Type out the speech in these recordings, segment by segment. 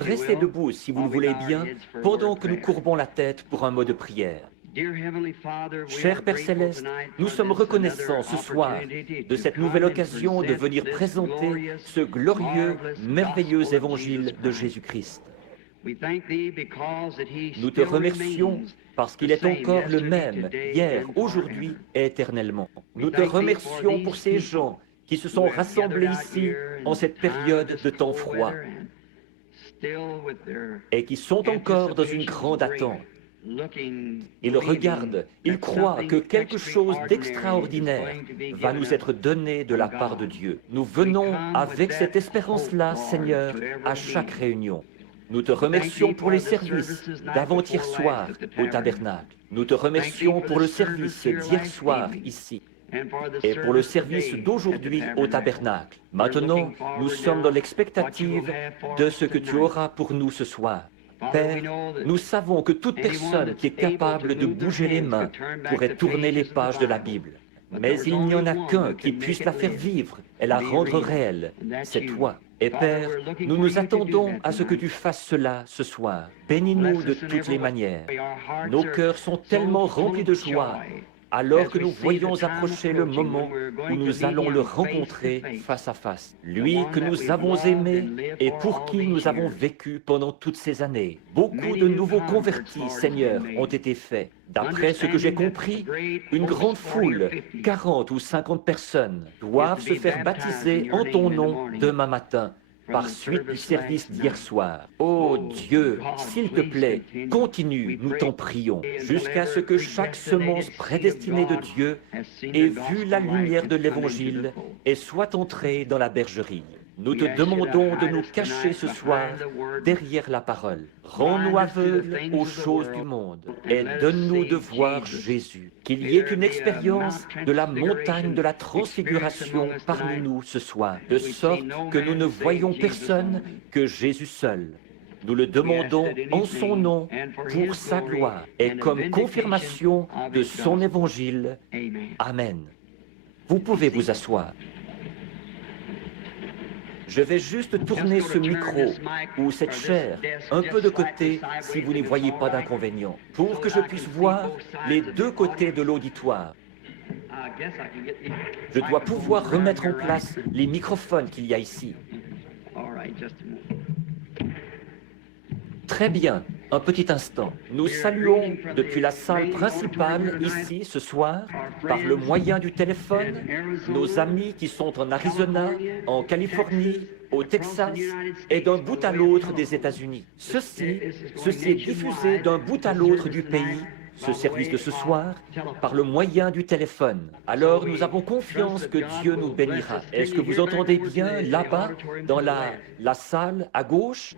Restez debout, si vous le voulez bien, pendant que nous courbons la tête pour un mot de prière. Cher Père Céleste, nous sommes reconnaissants ce soir de cette nouvelle occasion de venir présenter ce glorieux, merveilleux évangile de Jésus-Christ. Nous te remercions parce qu'il est encore le même, hier, aujourd'hui et éternellement. Nous te remercions pour ces gens qui se sont rassemblés ici en cette période de temps froid et qui sont encore dans une grande attente. Ils regardent, ils croient que quelque chose d'extraordinaire va nous être donné de la part de Dieu. Nous venons avec cette espérance-là, Seigneur, à chaque réunion. Nous te remercions pour les services d'avant-hier soir au tabernacle. Nous te remercions pour le service d'hier soir ici et pour le service d'aujourd'hui au tabernacle. Maintenant, nous sommes dans l'expectative de ce que tu auras pour nous ce soir. Père, nous savons que toute personne qui est capable de bouger les mains pourrait tourner les pages de la Bible. Mais il n'y en a qu'un qui puisse la faire vivre et la rendre réelle, c'est toi. Et Père, nous nous attendons à ce que tu fasses cela ce soir. Bénis-nous de toutes les manières. Nos cœurs sont tellement remplis de joie alors que nous voyons approcher le moment où nous allons le rencontrer face à face. Lui que nous avons aimé et pour qui nous avons vécu pendant toutes ces années. Beaucoup de nouveaux convertis, Seigneur, ont été faits. D'après ce que j'ai compris, une grande foule, 40 ou 50 personnes, doivent se faire baptiser en ton nom demain matin, par suite du service d'hier soir. Oh Dieu, s'il te plaît, continue, nous t'en prions, jusqu'à ce que chaque semence prédestinée de Dieu ait vu la lumière de l'Évangile et soit entrée dans la bergerie. Nous te demandons de nous cacher ce soir derrière la parole. Rends-nous aveugles aux choses du monde et donne-nous de voir Jésus. Qu'il y ait une expérience de la montagne de la transfiguration parmi nous ce soir, de sorte que nous ne voyons personne que Jésus seul. Nous le demandons en son nom, pour sa gloire et comme confirmation de son évangile. Amen. Vous pouvez vous asseoir. Je vais juste tourner ce micro ou cette chaire un peu de côté si vous n'y voyez pas d'inconvénient, pour que je puisse voir les deux côtés de l'auditoire. Je dois pouvoir remettre en place les microphones qu'il y a ici. Très bien, un petit instant. Nous saluons depuis la salle principale ici ce soir, par le moyen du téléphone, nos amis qui sont en Arizona, en Californie, au Texas et d'un bout à l'autre des États-Unis. Ceci est diffusé d'un bout à l'autre du pays, ce service de ce soir, par le moyen du téléphone. Alors nous avons confiance que Dieu nous bénira. Est-ce que vous entendez bien là-bas, dans la salle à gauche?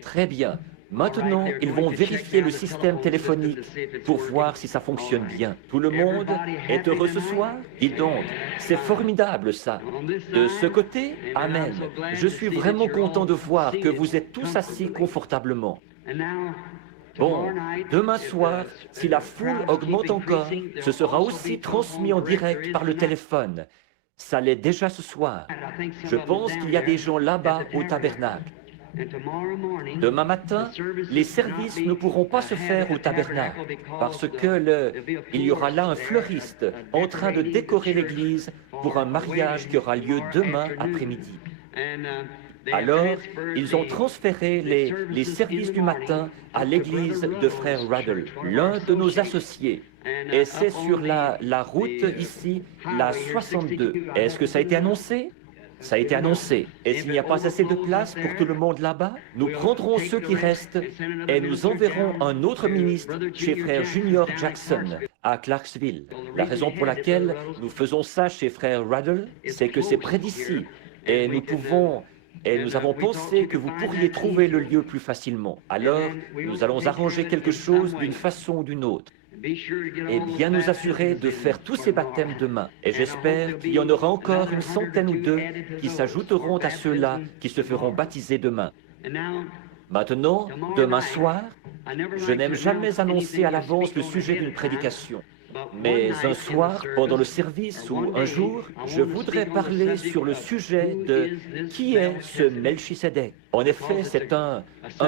Très bien. Maintenant, ils vont vérifier le système téléphonique pour voir si ça fonctionne bien. Tout le monde est heureux ce soir? Dis donc, c'est formidable ça. De ce côté, Amen. Je suis vraiment content de voir que vous êtes tous assis confortablement. Bon, demain soir, si la foule augmente encore, ce sera aussi transmis en direct par le téléphone. Ça l'est déjà ce soir. Je pense qu'il y a des gens là-bas au tabernacle. Demain matin, les services ne pourront pas se faire au tabernacle parce que il y aura là un fleuriste en train de décorer l'église pour un mariage qui aura lieu demain après-midi. Alors, ils ont transféré les services du matin à l'église de frère Ruddle, l'un de nos associés. Et c'est sur la route ici, la 62. Est-ce que ça a été annoncé? Ça a été annoncé. Et s'il n'y a pas assez de place pour tout le monde là-bas, nous prendrons ceux qui restent et nous enverrons un autre ministre chez frère Junior Jackson à Clarksville. La raison pour laquelle nous faisons ça chez frère Ruddle, c'est que c'est près d'ici et nous avons pensé que vous pourriez trouver le lieu plus facilement. Alors, nous allons arranger quelque chose d'une façon ou d'une autre. Et bien nous assurer de faire tous ces baptêmes demain. Et j'espère qu'il y en aura encore une centaine ou deux qui s'ajouteront à ceux-là qui se feront baptiser demain. Maintenant, demain soir, je n'aime jamais annoncer à l'avance le sujet d'une prédication. Mais un soir, pendant le service ou un jour, je voudrais parler sur le sujet de qui est ce Melchisédek. En effet, c'est un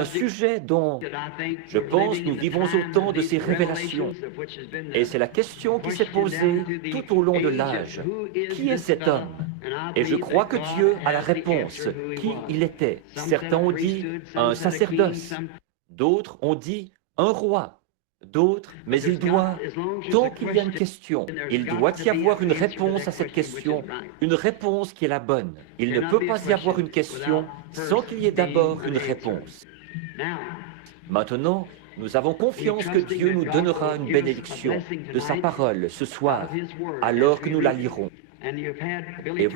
sujet dont je pense nous vivons au temps de ces révélations. Et c'est la question qui s'est posée tout au long de l'âge. Qui est cet homme? Et je crois que Dieu a la réponse. Qui il était? Certains ont dit un sacerdoce. D'autres ont dit un roi. D'autres, mais tant qu'il y a une question, il doit y avoir une réponse à cette question, une réponse qui est la bonne. Il ne peut pas y avoir une question sans qu'il y ait d'abord une réponse. Maintenant, nous avons confiance que Dieu nous donnera une bénédiction de sa parole ce soir, alors que nous la lirons. Et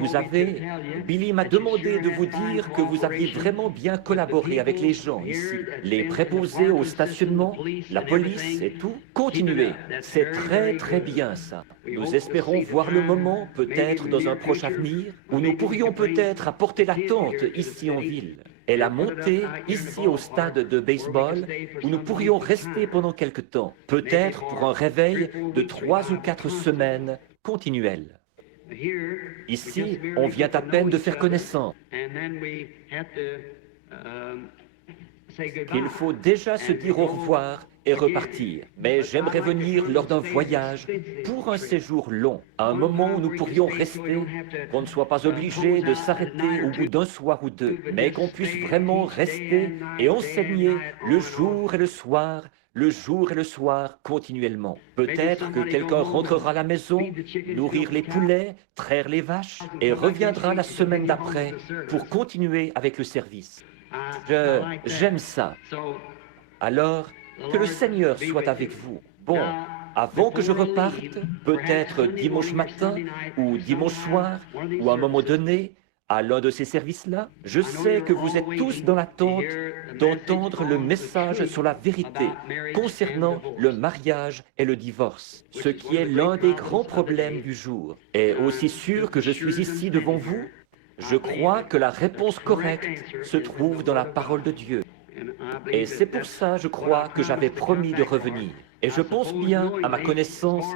Billy m'a demandé de vous dire que vous aviez vraiment bien collaboré avec les gens ici, les préposés au stationnement, la police et tout. Continuez, c'est très très bien ça. Nous espérons voir le moment, peut-être dans un proche avenir, où nous pourrions peut-être apporter la tente ici en ville et la monter ici au stade de baseball, où nous pourrions rester pendant quelque temps, peut-être pour un réveil de 3 ou 4 semaines continuelles. Ici, on vient à peine de faire connaissance. Il faut déjà se dire au revoir et repartir. Mais j'aimerais venir lors d'un voyage pour un séjour long, à un moment où nous pourrions rester, qu'on ne soit pas obligé de s'arrêter au bout d'un soir ou deux, mais qu'on puisse vraiment rester et enseigner le jour et le soir, le jour et le soir continuellement. Peut-être que quelqu'un rentrera à la maison, nourrir les poulets, traire les vaches, et reviendra la semaine d'après pour continuer avec le service. J'aime ça. Alors, que le Seigneur soit avec vous. Bon, avant que je reparte, peut-être dimanche matin ou dimanche soir, ou à un moment donné, à l'un de ces services-là, je sais que vous êtes tous dans l'attente d'entendre le message sur la vérité concernant le mariage et le divorce, ce qui est l'un des grands problèmes du jour. Et aussi sûr que je suis ici devant vous, je crois que la réponse correcte se trouve dans la parole de Dieu. Et c'est pour ça, je crois, que j'avais promis de revenir. Et je pense bien, à ma connaissance,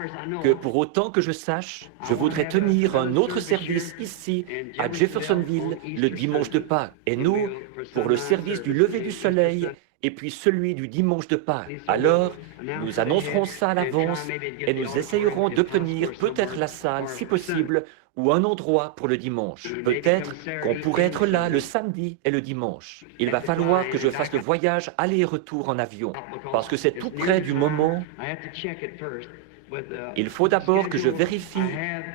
que pour autant que je sache, je voudrais tenir un autre service ici, à Jeffersonville, le dimanche de Pâques. Et nous, pour le service du lever du soleil, et puis celui du dimanche de Pâques. Alors, nous annoncerons ça à l'avance et nous essayerons d'obtenir peut-être la salle, si possible, ou un endroit pour le dimanche. Peut-être qu'on pourrait être là le samedi et le dimanche. Il va falloir que je fasse le voyage aller et retour en avion, parce que c'est tout près du moment. Il faut d'abord que je vérifie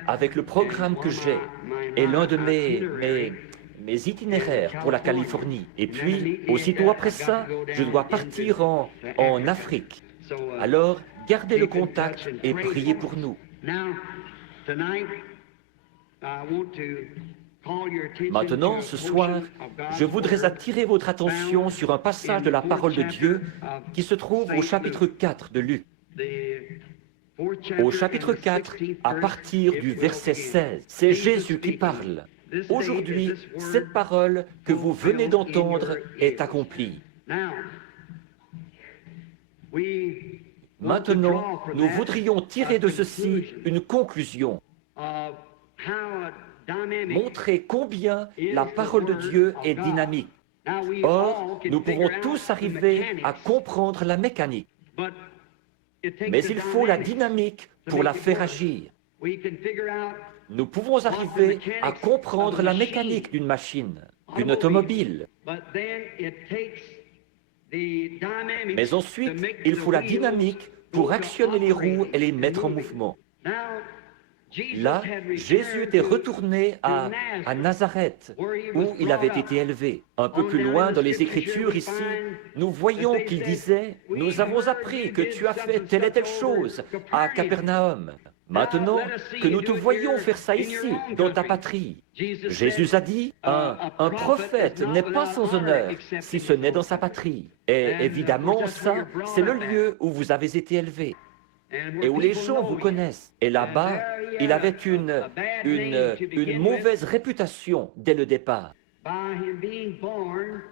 avec le programme que j'ai et l'un de mes itinéraires pour la Californie. Et puis, aussitôt après ça, je dois partir en Afrique. Alors, gardez le contact et priez pour nous. Maintenant, ce soir, je voudrais attirer votre attention sur un passage de la parole de Dieu qui se trouve au chapitre 4 de Luc. Au chapitre 4, à partir du verset 16, c'est Jésus qui parle. Aujourd'hui, cette parole que vous venez d'entendre est accomplie. Maintenant, nous voudrions tirer de ceci une conclusion. Montrer combien la parole de Dieu est dynamique. Or, nous pouvons tous arriver à comprendre la mécanique. Mais il faut la dynamique pour la faire agir. Nous pouvons arriver à comprendre la mécanique d'une machine, d'une automobile. Mais ensuite, il faut la dynamique pour actionner les roues et les mettre en mouvement. Là, Jésus était retourné à Nazareth, où il avait été élevé. Un peu plus loin dans les Écritures ici, nous voyons qu'il disait « Nous avons appris que tu as fait telle et telle chose à Capernaum. Maintenant que nous te voyons faire ça ici, dans ta patrie. » Jésus a dit « Un prophète n'est pas sans honneur, si ce n'est dans sa patrie. » Et évidemment, ça, c'est le lieu où vous avez été élevé. Et où les gens vous connaissent. Et là-bas, il avait une mauvaise réputation dès le départ.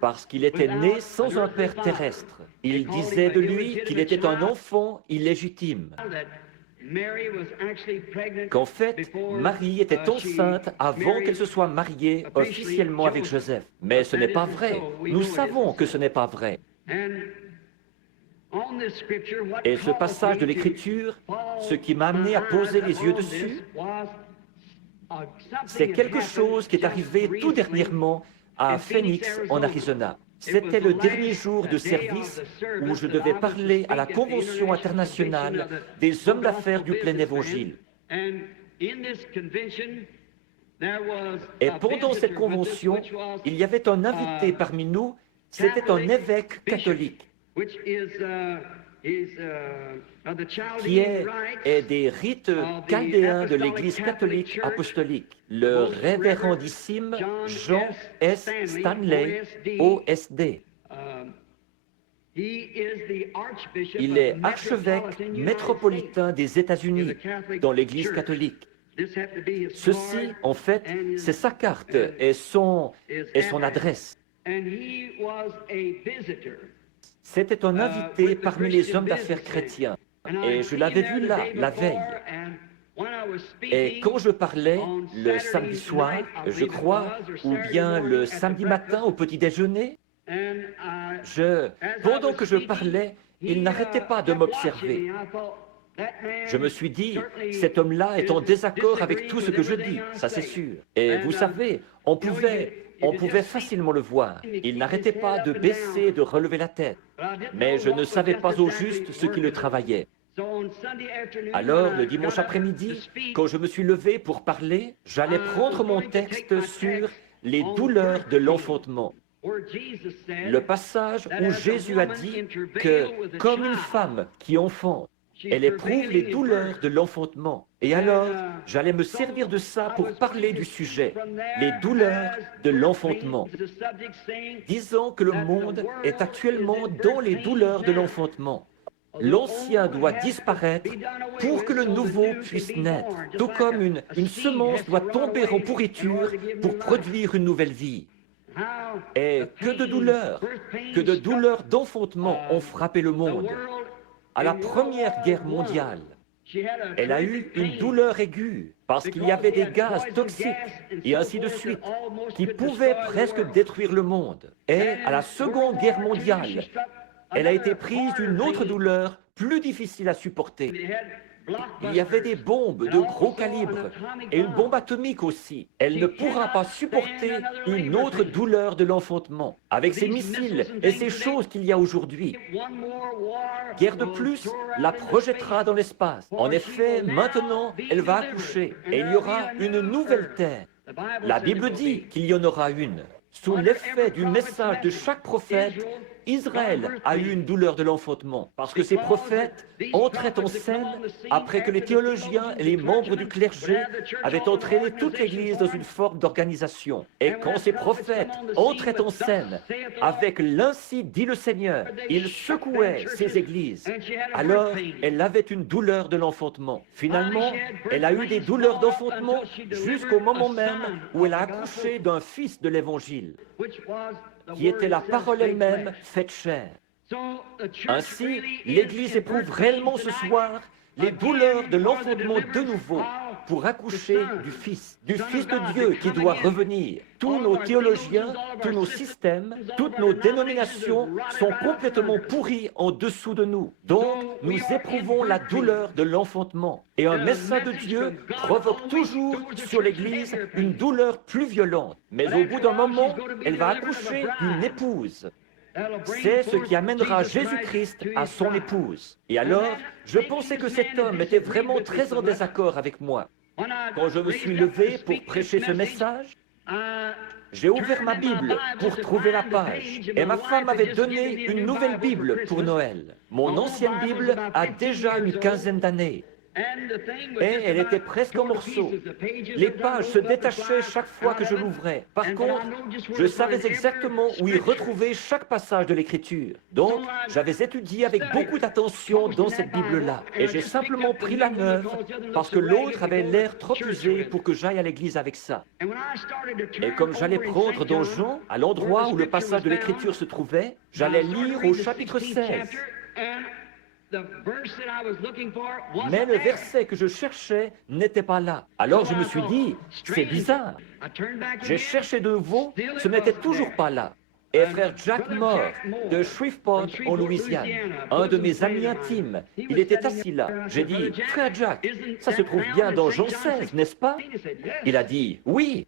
Parce qu'il était né sans un père terrestre. Il disait de lui qu'il était un enfant illégitime. qu'en fait, Marie était enceinte avant qu'elle se soit mariée officiellement avec Joseph. Mais ce n'est pas vrai. Nous savons que ce n'est pas vrai. Et ce passage de l'Écriture, ce qui m'a amené à poser les yeux dessus, c'est quelque chose qui est arrivé tout dernièrement à Phoenix, en Arizona. C'était le dernier jour de service où je devais parler à la Convention internationale des hommes d'affaires du plein évangile. Et pendant cette convention, il y avait un invité parmi nous, c'était un évêque catholique qui est des rites chaldéens de l'Église catholique apostolique, le révérendissime Jean S. Stanley, OSD. Il est archevêque métropolitain des États-Unis dans l'Église catholique. Ceci, en fait, c'est sa carte et son adresse. C'était un invité parmi les hommes d'affaires chrétiens. Et je l'avais vu là, la veille. Et quand je parlais le samedi soir, je crois, ou bien le samedi matin au petit déjeuner, pendant que je parlais, il n'arrêtait pas de m'observer. Je me suis dit, cet homme-là est en désaccord avec tout ce que je dis, ça c'est sûr. Et vous savez, on pouvait facilement le voir. Il n'arrêtait pas de baisser et de relever la tête. Mais je ne savais pas au juste ce qui le travaillait. Alors, le dimanche après-midi, quand je me suis levé pour parler, j'allais prendre mon texte sur les douleurs de l'enfantement. Le passage où Jésus a dit que, comme une femme qui enfante, elle éprouve les douleurs de l'enfantement. Et alors, j'allais me servir de ça pour parler du sujet, les douleurs de l'enfantement. Disons que le monde est actuellement dans les douleurs de l'enfantement. L'ancien doit disparaître pour que le nouveau puisse naître, tout comme une semence doit tomber en pourriture pour produire une nouvelle vie. Et que de douleurs d'enfantement ont frappé le monde. À la Première Guerre mondiale, elle a eu une douleur aiguë parce qu'il y avait des gaz toxiques et ainsi de suite qui pouvaient presque détruire le monde. Et à la Seconde Guerre mondiale, elle a été prise d'une autre douleur plus difficile à supporter. Il y avait des bombes de gros calibre et une bombe atomique aussi. Elle ne pourra pas supporter une autre douleur de l'enfantement. Avec ces missiles et ces choses qu'il y a aujourd'hui, guerre de plus la projettera dans l'espace. En effet, maintenant, elle va accoucher et il y aura une nouvelle terre. La Bible dit qu'il y en aura une. Sous l'effet du message de chaque prophète, Israël a eu une douleur de l'enfantement, parce que ces prophètes entraient en scène après que les théologiens et les membres du clergé avaient entraîné toute l'Église dans une forme d'organisation. Et quand ces prophètes entraient en scène avec l'Ainsi dit le Seigneur, ils secouaient ces églises. Alors, elle avait une douleur de l'enfantement. Finalement, elle a eu des douleurs d'enfantement jusqu'au moment même où elle a accouché d'un fils de l'Évangile, qui était la parole elle-même faite chair. Ainsi, l'Église éprouve réellement ce soir les douleurs de l'enfantement de nouveau pour accoucher du Fils de Dieu qui doit revenir. Tous nos théologiens, tous nos systèmes, toutes nos dénominations sont complètement pourris en dessous de nous. Donc, nous éprouvons la douleur de l'enfantement. Et un médecin de Dieu provoque toujours sur l'Église une douleur plus violente. Mais au bout d'un moment, elle va accoucher d'une épouse. C'est ce qui amènera Jésus-Christ à son épouse. Et alors, je pensais que cet homme était vraiment très en désaccord avec moi. Quand je me suis levé pour prêcher ce message, j'ai ouvert ma Bible pour trouver la page. Et ma femme m'avait donné une nouvelle Bible pour Noël. Mon ancienne Bible a déjà une quinzaine d'années. Et elle était presque en morceaux. Les pages se détachaient chaque fois que je l'ouvrais. Par contre, je savais exactement où y retrouver chaque passage de l'Écriture. Donc, j'avais étudié avec beaucoup d'attention dans cette Bible-là. Et j'ai simplement pris la neuve parce que l'autre avait l'air trop usé pour que j'aille à l'église avec ça. Et comme j'allais prendre dans Jean, à l'endroit où le passage de l'Écriture se trouvait, j'allais lire au chapitre 16. Mais le verset que je cherchais n'était pas là. Alors je me suis dit, c'est bizarre. J'ai cherché de nouveau, ce n'était toujours pas là. Et frère Jack Moore de Shreveport en Louisiane, un de mes amis intimes, il était assis là. J'ai dit, frère Jack, ça se trouve bien dans Jean 16, n'est-ce pas? Il a dit, oui.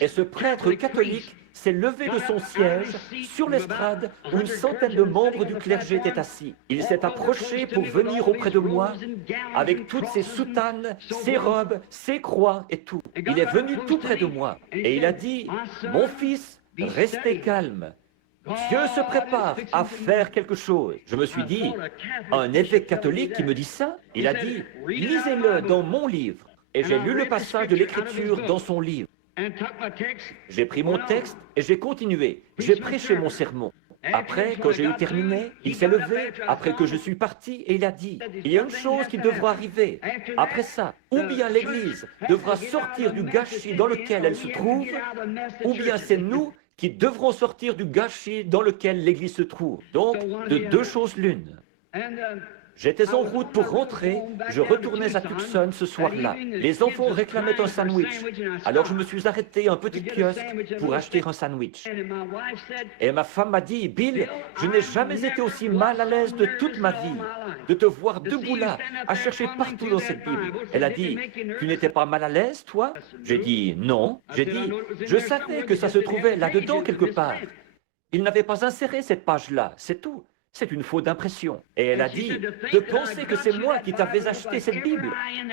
Et ce prêtre catholique s'est levé de son siège sur l'estrade où une centaine de membres du clergé étaient assis. Il s'est approché pour venir auprès de moi avec toutes ses soutanes, ses robes, ses croix et tout. Il est venu tout près de moi et il a dit, mon fils, restez calme. Dieu se prépare à faire quelque chose. Je me suis dit, un évêque catholique qui me dit ça? Il a dit, lisez-le dans mon livre. Et j'ai lu le passage de l'Écriture dans son livre. J'ai pris mon texte et j'ai continué. J'ai prêché mon sermon. Après, quand j'ai eu terminé, il s'est levé, après que je suis parti, et il a dit, il y a une chose qui devra arriver. Après ça, ou bien l'Église devra sortir du gâchis dans lequel elle se trouve, ou bien c'est nous qui devront sortir du gâchis dans lequel l'Église se trouve. Donc, de deux choses l'une. J'étais en route pour rentrer, je retournais à Tucson ce soir-là. Les enfants réclamaient un sandwich. Alors je me suis arrêté à un petit kiosque pour acheter un sandwich. Et ma femme m'a dit, Bill, je n'ai jamais été aussi mal à l'aise de toute ma vie, de te voir debout là, à chercher partout dans cette Bible. Elle a dit, tu n'étais pas mal à l'aise, toi? J'ai dit, non. J'ai dit, je savais que ça se trouvait là-dedans quelque part. Il n'avait pas inséré cette page-là, c'est tout. C'est une faute d'impression. Et elle a dit, de penser que c'est moi qui t'avais acheté cette Bible.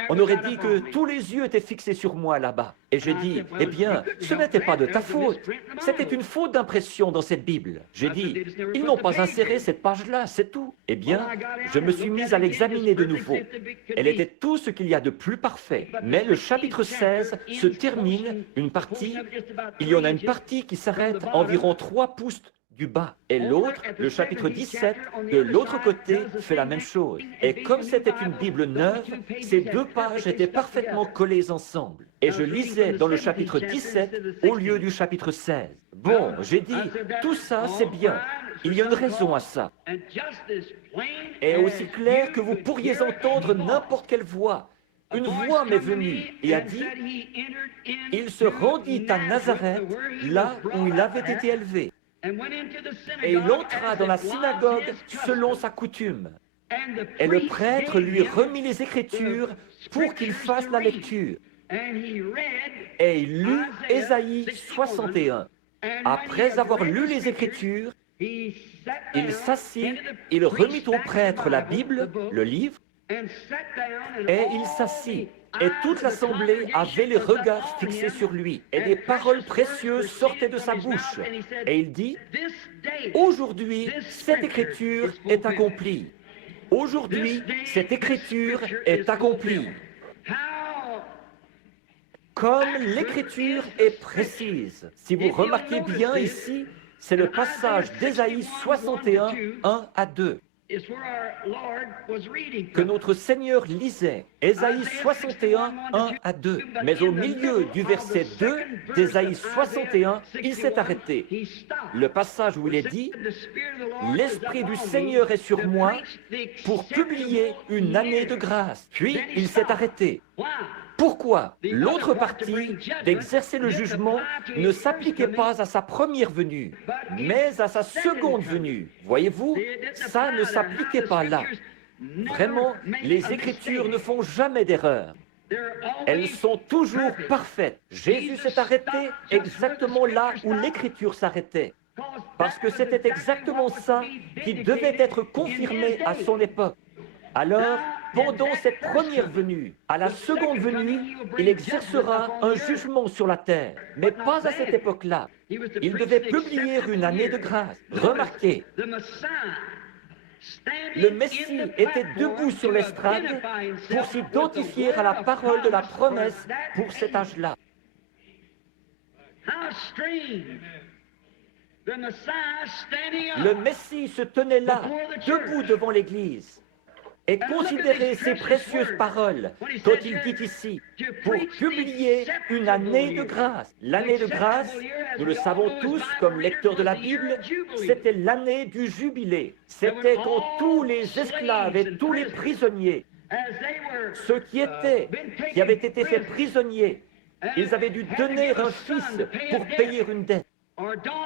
On aurait dit que tous les yeux étaient fixés sur moi là-bas. Et j'ai dit, eh bien, ce n'était pas de ta faute. C'était une faute d'impression dans cette Bible. J'ai dit, ils n'ont pas inséré cette page-là, c'est tout. Eh bien, je me suis mis à l'examiner de nouveau. Elle était tout ce qu'il y a de plus parfait. Mais le chapitre 16 se termine, une partie, il y en a une partie qui s'arrête environ 3 pouces du bas. Et l'autre, le chapitre 17, de l'autre côté, fait la même chose. Et comme c'était une Bible neuve, ces 2 pages étaient parfaitement collées ensemble. Et je lisais dans le chapitre 17 au lieu du chapitre 16. Bon, j'ai dit, tout ça, c'est bien. Il y a une raison à ça. Et aussi clair que vous pourriez entendre n'importe quelle voix. Une voix m'est venue et a dit, il se rendit à Nazareth, là où il avait été élevé. Et il entra dans la synagogue selon sa coutume. Et le prêtre lui remit les Écritures pour qu'il fasse la lecture. Et il lut Ésaïe 61. Après avoir lu les Écritures, il s'assit, il remit au prêtre la Bible, le livre, et il s'assit. Et toute l'assemblée avait les regards fixés sur lui. Et des paroles précieuses sortaient de sa bouche. Et il dit, aujourd'hui, cette écriture est accomplie. Aujourd'hui, cette écriture est accomplie. Comme l'écriture est précise. Si vous remarquez bien ici, c'est le passage d'Ésaïe 61, 1 à 2. Que notre Seigneur lisait, Ésaïe 61, 1 à 2. Mais au milieu du verset 2 d'Ésaïe 61, il s'est arrêté. Le passage où il est dit, « L'Esprit du Seigneur est sur moi pour publier une année de grâce. » Puis il s'est arrêté. Pourquoi l'autre partie d'exercer le jugement ne s'appliquait pas à sa première venue, mais à sa seconde venue? Voyez-vous, ça ne s'appliquait pas là. Vraiment, les Écritures ne font jamais d'erreur. Elles sont toujours parfaites. Jésus s'est arrêté exactement là où l'Écriture s'arrêtait, parce que c'était exactement ça qui devait être confirmé à son époque. Alors, pendant cette première venue, à la seconde venue, il exercera un jugement sur la terre, mais pas à cette époque-là. Il devait publier une année de grâce. Remarquez, le Messie était debout sur l'estrade pour s'identifier à la parole de la promesse pour cet âge-là. Le Messie se tenait là, debout devant l'Église. Et considérez ces précieuses paroles quand il dit ici, pour publier une année de grâce. L'année de grâce, nous le savons tous comme lecteurs de la Bible, c'était l'année du jubilé. C'était quand tous les esclaves et tous les prisonniers, ceux qui avaient été faits prisonniers, ils avaient dû donner un fils pour payer une dette,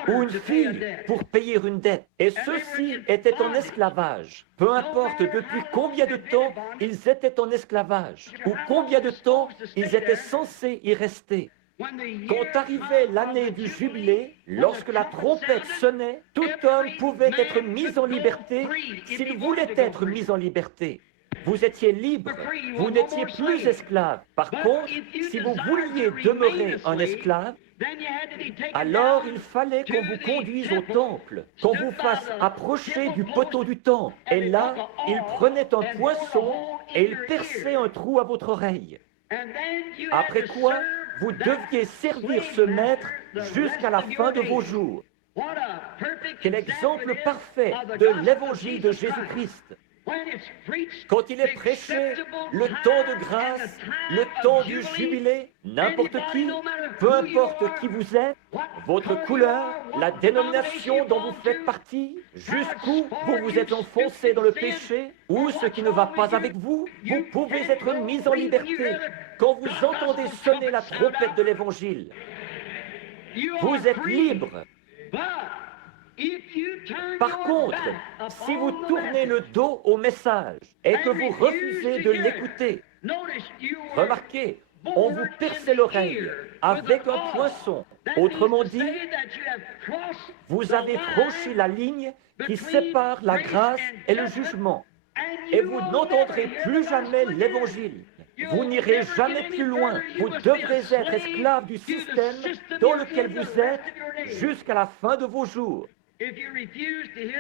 ou une fille pour payer une dette. Et ceux-ci étaient en esclavage. Peu importe depuis combien de temps ils étaient en esclavage, ou combien de temps ils étaient censés y rester. Quand arrivait l'année du jubilé, lorsque la trompette sonnait, tout homme pouvait être mis en liberté s'il voulait être mis en liberté. Vous étiez libre, vous n'étiez plus esclave. Par contre, si vous vouliez demeurer un esclave, alors il fallait qu'on vous conduise au temple, qu'on vous fasse approcher du poteau du temple. Et là, il prenait un poinçon et il perçait un trou à votre oreille. Après quoi, vous deviez servir ce maître jusqu'à la fin de vos jours. Quel exemple parfait de l'évangile de Jésus-Christ. Quand il est prêché, le temps de grâce, le temps du jubilé, n'importe qui, peu importe qui vous êtes, votre couleur, la dénomination dont vous faites partie, jusqu'où vous vous êtes enfoncé dans le péché, ou ce qui ne va pas avec vous, vous pouvez être mis en liberté. Quand vous entendez sonner la trompette de l'Évangile, vous êtes libre. Par contre, si vous tournez le dos au message et que vous refusez de l'écouter, remarquez, on vous perçait l'oreille avec un poinçon. Autrement dit, vous avez franchi la ligne qui sépare la grâce et le jugement. Et vous n'entendrez plus jamais l'Évangile. Vous n'irez jamais plus loin. Vous devrez être esclave du système dans lequel vous êtes jusqu'à la fin de vos jours.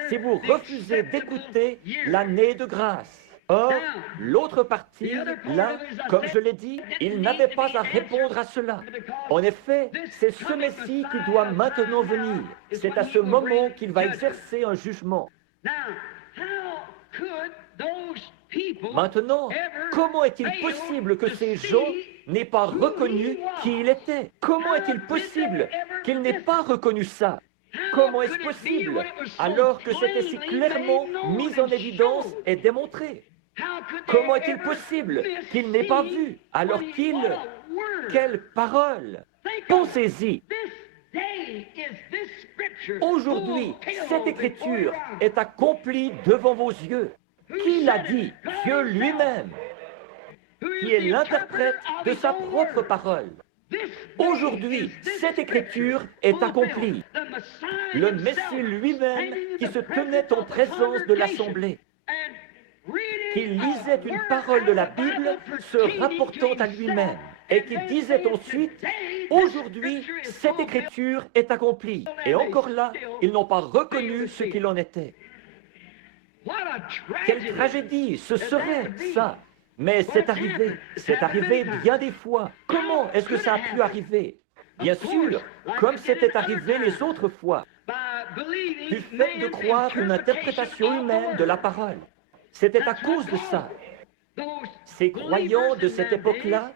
Si vous refusez d'écouter l'année de grâce. Or, l'autre partie, là, comme je l'ai dit, il n'avait pas à répondre à cela. En effet, c'est ce Messie qui doit maintenant venir. C'est à ce moment qu'il va exercer un jugement. Maintenant, comment est-il possible que ces gens n'aient pas reconnu qui il était? Comment est-il possible qu'ils n'aient pas reconnu ça? Comment est-ce possible alors que c'était si clairement mis en évidence et démontré? Comment est-il possible qu'ils n'aient pas vu alors qu'il... Quelle parole! Pensez-y! Aujourd'hui, cette écriture est accomplie devant vos yeux. Qui l'a dit? Dieu lui-même, qui est l'interprète de sa propre parole. Aujourd'hui, cette écriture est accomplie. Le Messie lui-même qui se tenait en présence de l'Assemblée, qui lisait une parole de la Bible se rapportant à lui-même et qui disait ensuite, aujourd'hui, cette écriture est accomplie. Et encore là, ils n'ont pas reconnu ce qu'il en était. Quelle tragédie ce serait, ça! Mais c'est arrivé bien des fois. Comment est-ce que ça a pu arriver? Bien sûr, comme c'était arrivé les autres fois, du fait de croire une interprétation humaine de la parole. C'était à cause de ça. Ces croyants de cette époque-là,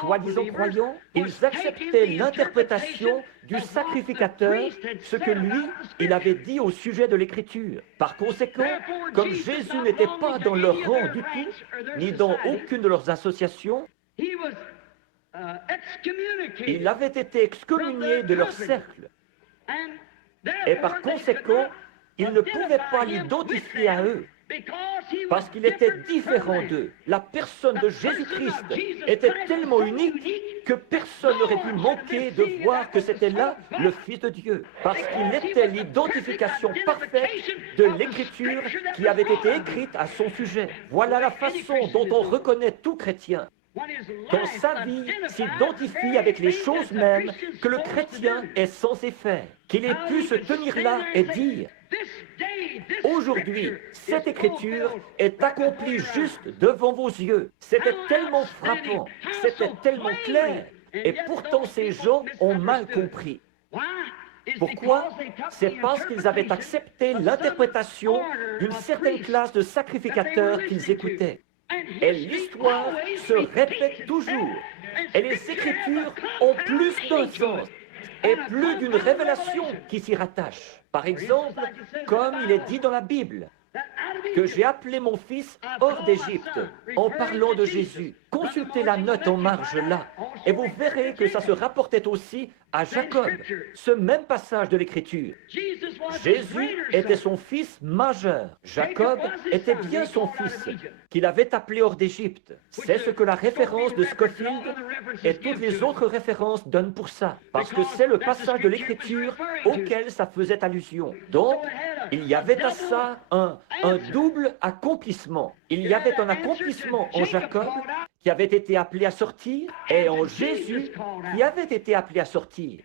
soi-disant croyants, ils acceptaient l'interprétation du sacrificateur, ce que lui, il avait dit au sujet de l'Écriture. Par conséquent, comme Jésus n'était pas dans leur rang du tout, ni dans aucune de leurs associations, il avait été excommunié de leur cercle. Et par conséquent, ils ne pouvaient pas l'identifier à eux, parce qu'il était différent d'eux. La personne de Jésus-Christ était tellement unique que personne n'aurait pu manquer de voir que c'était là le Fils de Dieu, parce qu'il était l'identification parfaite de l'Écriture qui avait été écrite à son sujet. Voilà la façon dont on reconnaît tout chrétien. Quand sa vie s'identifie avec les choses mêmes que le chrétien est censé faire, qu'il ait pu se tenir là et dire « Aujourd'hui, cette écriture est accomplie juste devant vos yeux. » C'était tellement frappant, c'était tellement clair, et pourtant ces gens ont mal compris. Pourquoi? C'est parce qu'ils avaient accepté l'interprétation d'une certaine classe de sacrificateurs qu'ils écoutaient. Et l'histoire se répète toujours. Et les Écritures ont plus d'un sens et plus d'une révélation qui s'y rattache. Par exemple, comme il est dit dans la Bible, que j'ai appelé mon fils hors d'Égypte, en parlant de Jésus. Consultez la note en marge là, et vous verrez que ça se rapportait aussi à Jacob, ce même passage de l'Écriture. Jésus était son fils majeur. Jacob était bien son fils, qu'il avait appelé hors d'Égypte. C'est ce que la référence de Scofield et toutes les autres références donnent pour ça, parce que c'est le passage de l'Écriture auquel ça faisait allusion. Donc, il y avait à ça un double accomplissement. Il y avait un accomplissement en Jacob qui avait été appelé à sortir et en Jésus qui avait été appelé à sortir.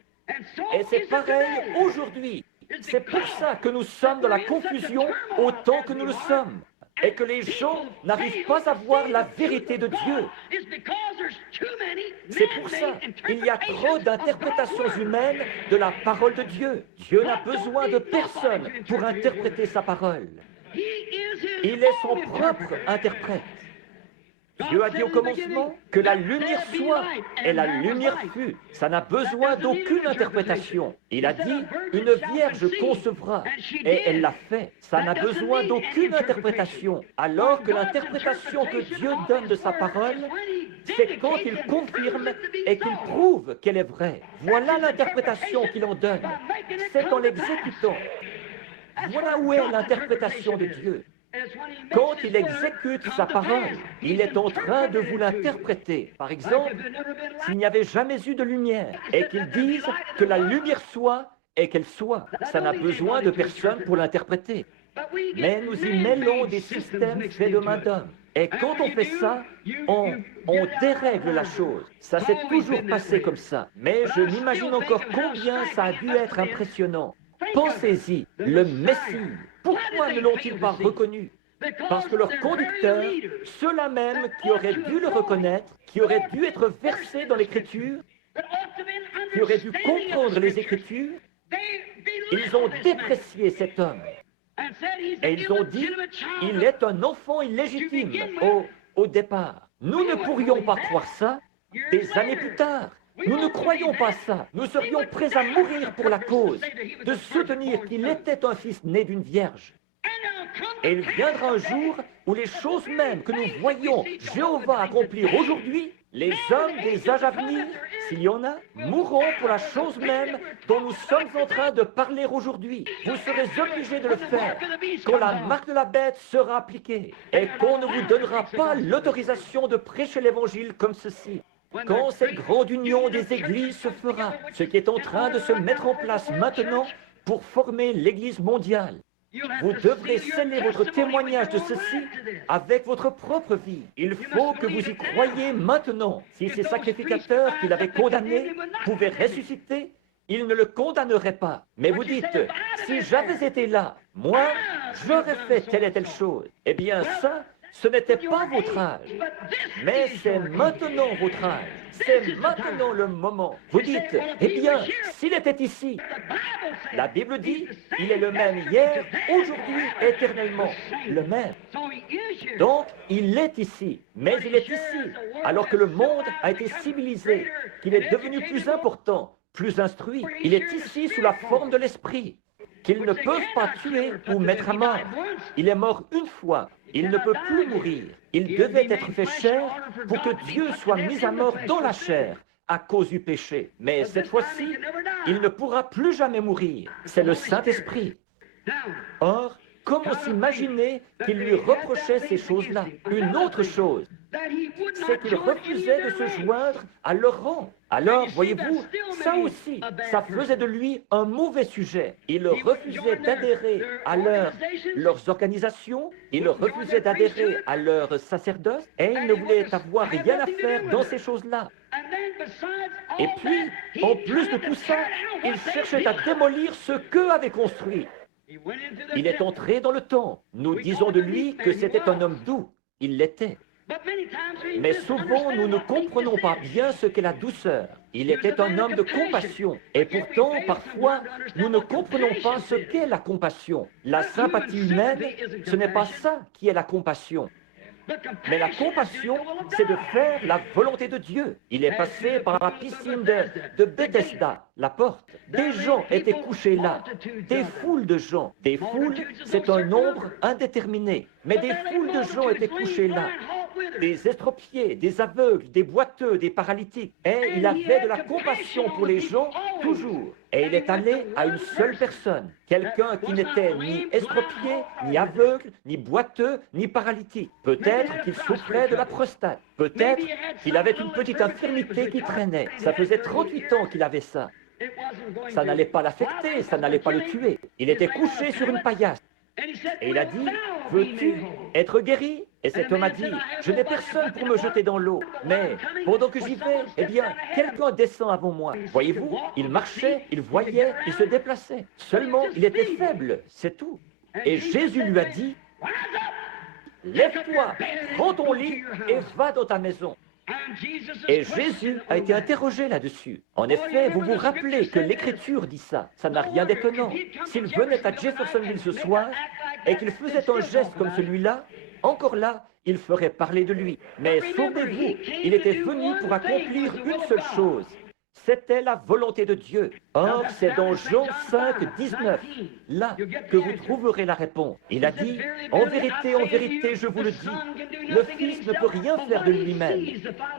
Et c'est pareil aujourd'hui. C'est pour ça que nous sommes dans la confusion autant que nous le sommes et que les gens n'arrivent pas à voir la vérité de Dieu. C'est pour ça qu'il y a trop d'interprétations humaines de la parole de Dieu. Dieu n'a besoin de personne pour interpréter sa parole. Il est son propre interprète. Dieu a dit au commencement que la lumière soit, et la lumière fut. Ça n'a besoin d'aucune interprétation. Il a dit, une vierge concevra, et elle l'a fait. Ça n'a besoin d'aucune interprétation. Alors que l'interprétation que Dieu donne de sa parole, c'est quand il confirme et qu'il prouve qu'elle est vraie. Voilà l'interprétation qu'il en donne. C'est en l'exécutant. Voilà où est l'interprétation de Dieu. Quand il exécute sa parole, il est en train de vous l'interpréter. Par exemple, s'il n'y avait jamais eu de lumière et qu'il dise que la lumière soit et qu'elle soit, ça n'a besoin de personne pour l'interpréter. Mais nous y mêlons des systèmes faits de main d'homme. Et quand on fait ça, on dérègle la chose. Ça s'est toujours passé comme ça. Mais je m'imagine encore combien ça a dû être impressionnant. Pensez-y, le Messie, pourquoi ne l'ont-ils pas reconnu? Parce que leurs conducteurs, ceux-là même qui auraient dû le reconnaître, qui auraient dû être versés dans l'Écriture, qui auraient dû comprendre les Écritures, ils ont déprécié cet homme. Et ils ont dit, il est un enfant illégitime au départ. Nous ne pourrions pas croire ça des années plus tard. Nous ne croyons pas ça. Nous serions prêts à mourir pour la cause, de soutenir qu'il était un fils né d'une vierge. Et il viendra un jour où les choses mêmes que nous voyons Jéhovah accomplir aujourd'hui, les hommes des âges à venir, s'il y en a, mourront pour la chose même dont nous sommes en train de parler aujourd'hui. Vous serez obligés de le faire quand la marque de la bête sera appliquée et qu'on ne vous donnera pas l'autorisation de prêcher l'évangile comme ceci. Quand cette grande union des églises se fera, ce qui est en train de se mettre en place maintenant pour former l'Église mondiale, vous devrez sceller votre témoignage de ceci avec votre propre vie. Il faut que vous y croyiez maintenant. Si ces sacrificateurs qui l'avaient condamné pouvaient ressusciter, ils ne le condamneraient pas. Mais vous dites, si j'avais été là, moi, j'aurais fait telle et telle chose. Eh bien ça, ce n'était pas votre âge, mais c'est maintenant votre âge. C'est maintenant le moment. Vous dites, eh bien, s'il était ici, la Bible dit, il est le même hier, aujourd'hui, éternellement, le même. Donc, il est ici, mais il est ici, alors que le monde a été civilisé, qu'il est devenu plus important, plus instruit. Il est ici sous la forme de l'esprit, qu'ils ne peuvent pas tuer ou mettre à mort. Il est mort une fois. Il ne peut plus mourir. Il devait être fait chair pour que Dieu soit mis à mort dans la chair à cause du péché. Mais cette fois-ci, il ne pourra plus jamais mourir. C'est le Saint-Esprit. Or, comment s'imaginer qu'il lui reprochait ces choses-là? Une autre chose, c'est qu'il refusait de se joindre à leur rang. Alors, voyez-vous, ça aussi, ça faisait de lui un mauvais sujet. Il refusait d'adhérer à leurs organisations, il refusait d'adhérer à leur sacerdoce, et il ne voulait avoir rien à faire dans ces choses-là. Et puis, en plus de tout ça, il cherchait à démolir ce qu'eux avaient construit. Il est entré dans le temps. Nous disons de lui que c'était un homme doux. Il l'était. Mais souvent, nous ne comprenons pas bien ce qu'est la douceur. Il était un homme de compassion. Et pourtant, parfois, nous ne comprenons pas ce qu'est la compassion. La sympathie humaine, ce n'est pas ça qui est la compassion. Mais la compassion, c'est de faire la volonté de Dieu. Il est passé par la piscine de Bethesda, la porte. Des gens étaient couchés là, des foules de gens. Des foules, c'est un nombre indéterminé. Mais des foules de gens étaient couchés là. Des estropiés, des aveugles, des boiteux, des paralytiques. Et il avait de la compassion pour les gens, toujours. Et il est allé à une seule personne, quelqu'un qui n'était ni estropié, ni aveugle, ni boiteux, ni paralytique. Peut-être qu'il souffrait de la prostate. Peut-être qu'il avait une petite infirmité qui traînait. Ça faisait 38 ans qu'il avait ça. Ça n'allait pas l'affecter, ça n'allait pas le tuer. Il était couché sur une paillasse. Et il a dit, veux-tu être guéri? Et cet homme a dit, je n'ai personne pour me jeter dans l'eau. Mais pendant que j'y vais, eh bien, quelqu'un descend avant moi. Voyez-vous, il marchait, il voyait, il se déplaçait. Seulement, il était faible, c'est tout. Et Jésus lui a dit, lève-toi, prends ton lit et va dans ta maison. Et Jésus a été interrogé là-dessus. En effet, vous vous rappelez que l'Écriture dit ça. Ça n'a rien d'étonnant. S'il venait à Jeffersonville ce soir et qu'il faisait un geste comme celui-là, encore là, il ferait parler de lui. Mais souvenez-vous, il était venu pour accomplir une seule chose. C'était la volonté de Dieu. Or, c'est dans Jean 5, 19, là, que vous trouverez la réponse. Il a dit, en vérité, je vous le dis, le Fils ne peut rien faire de lui-même,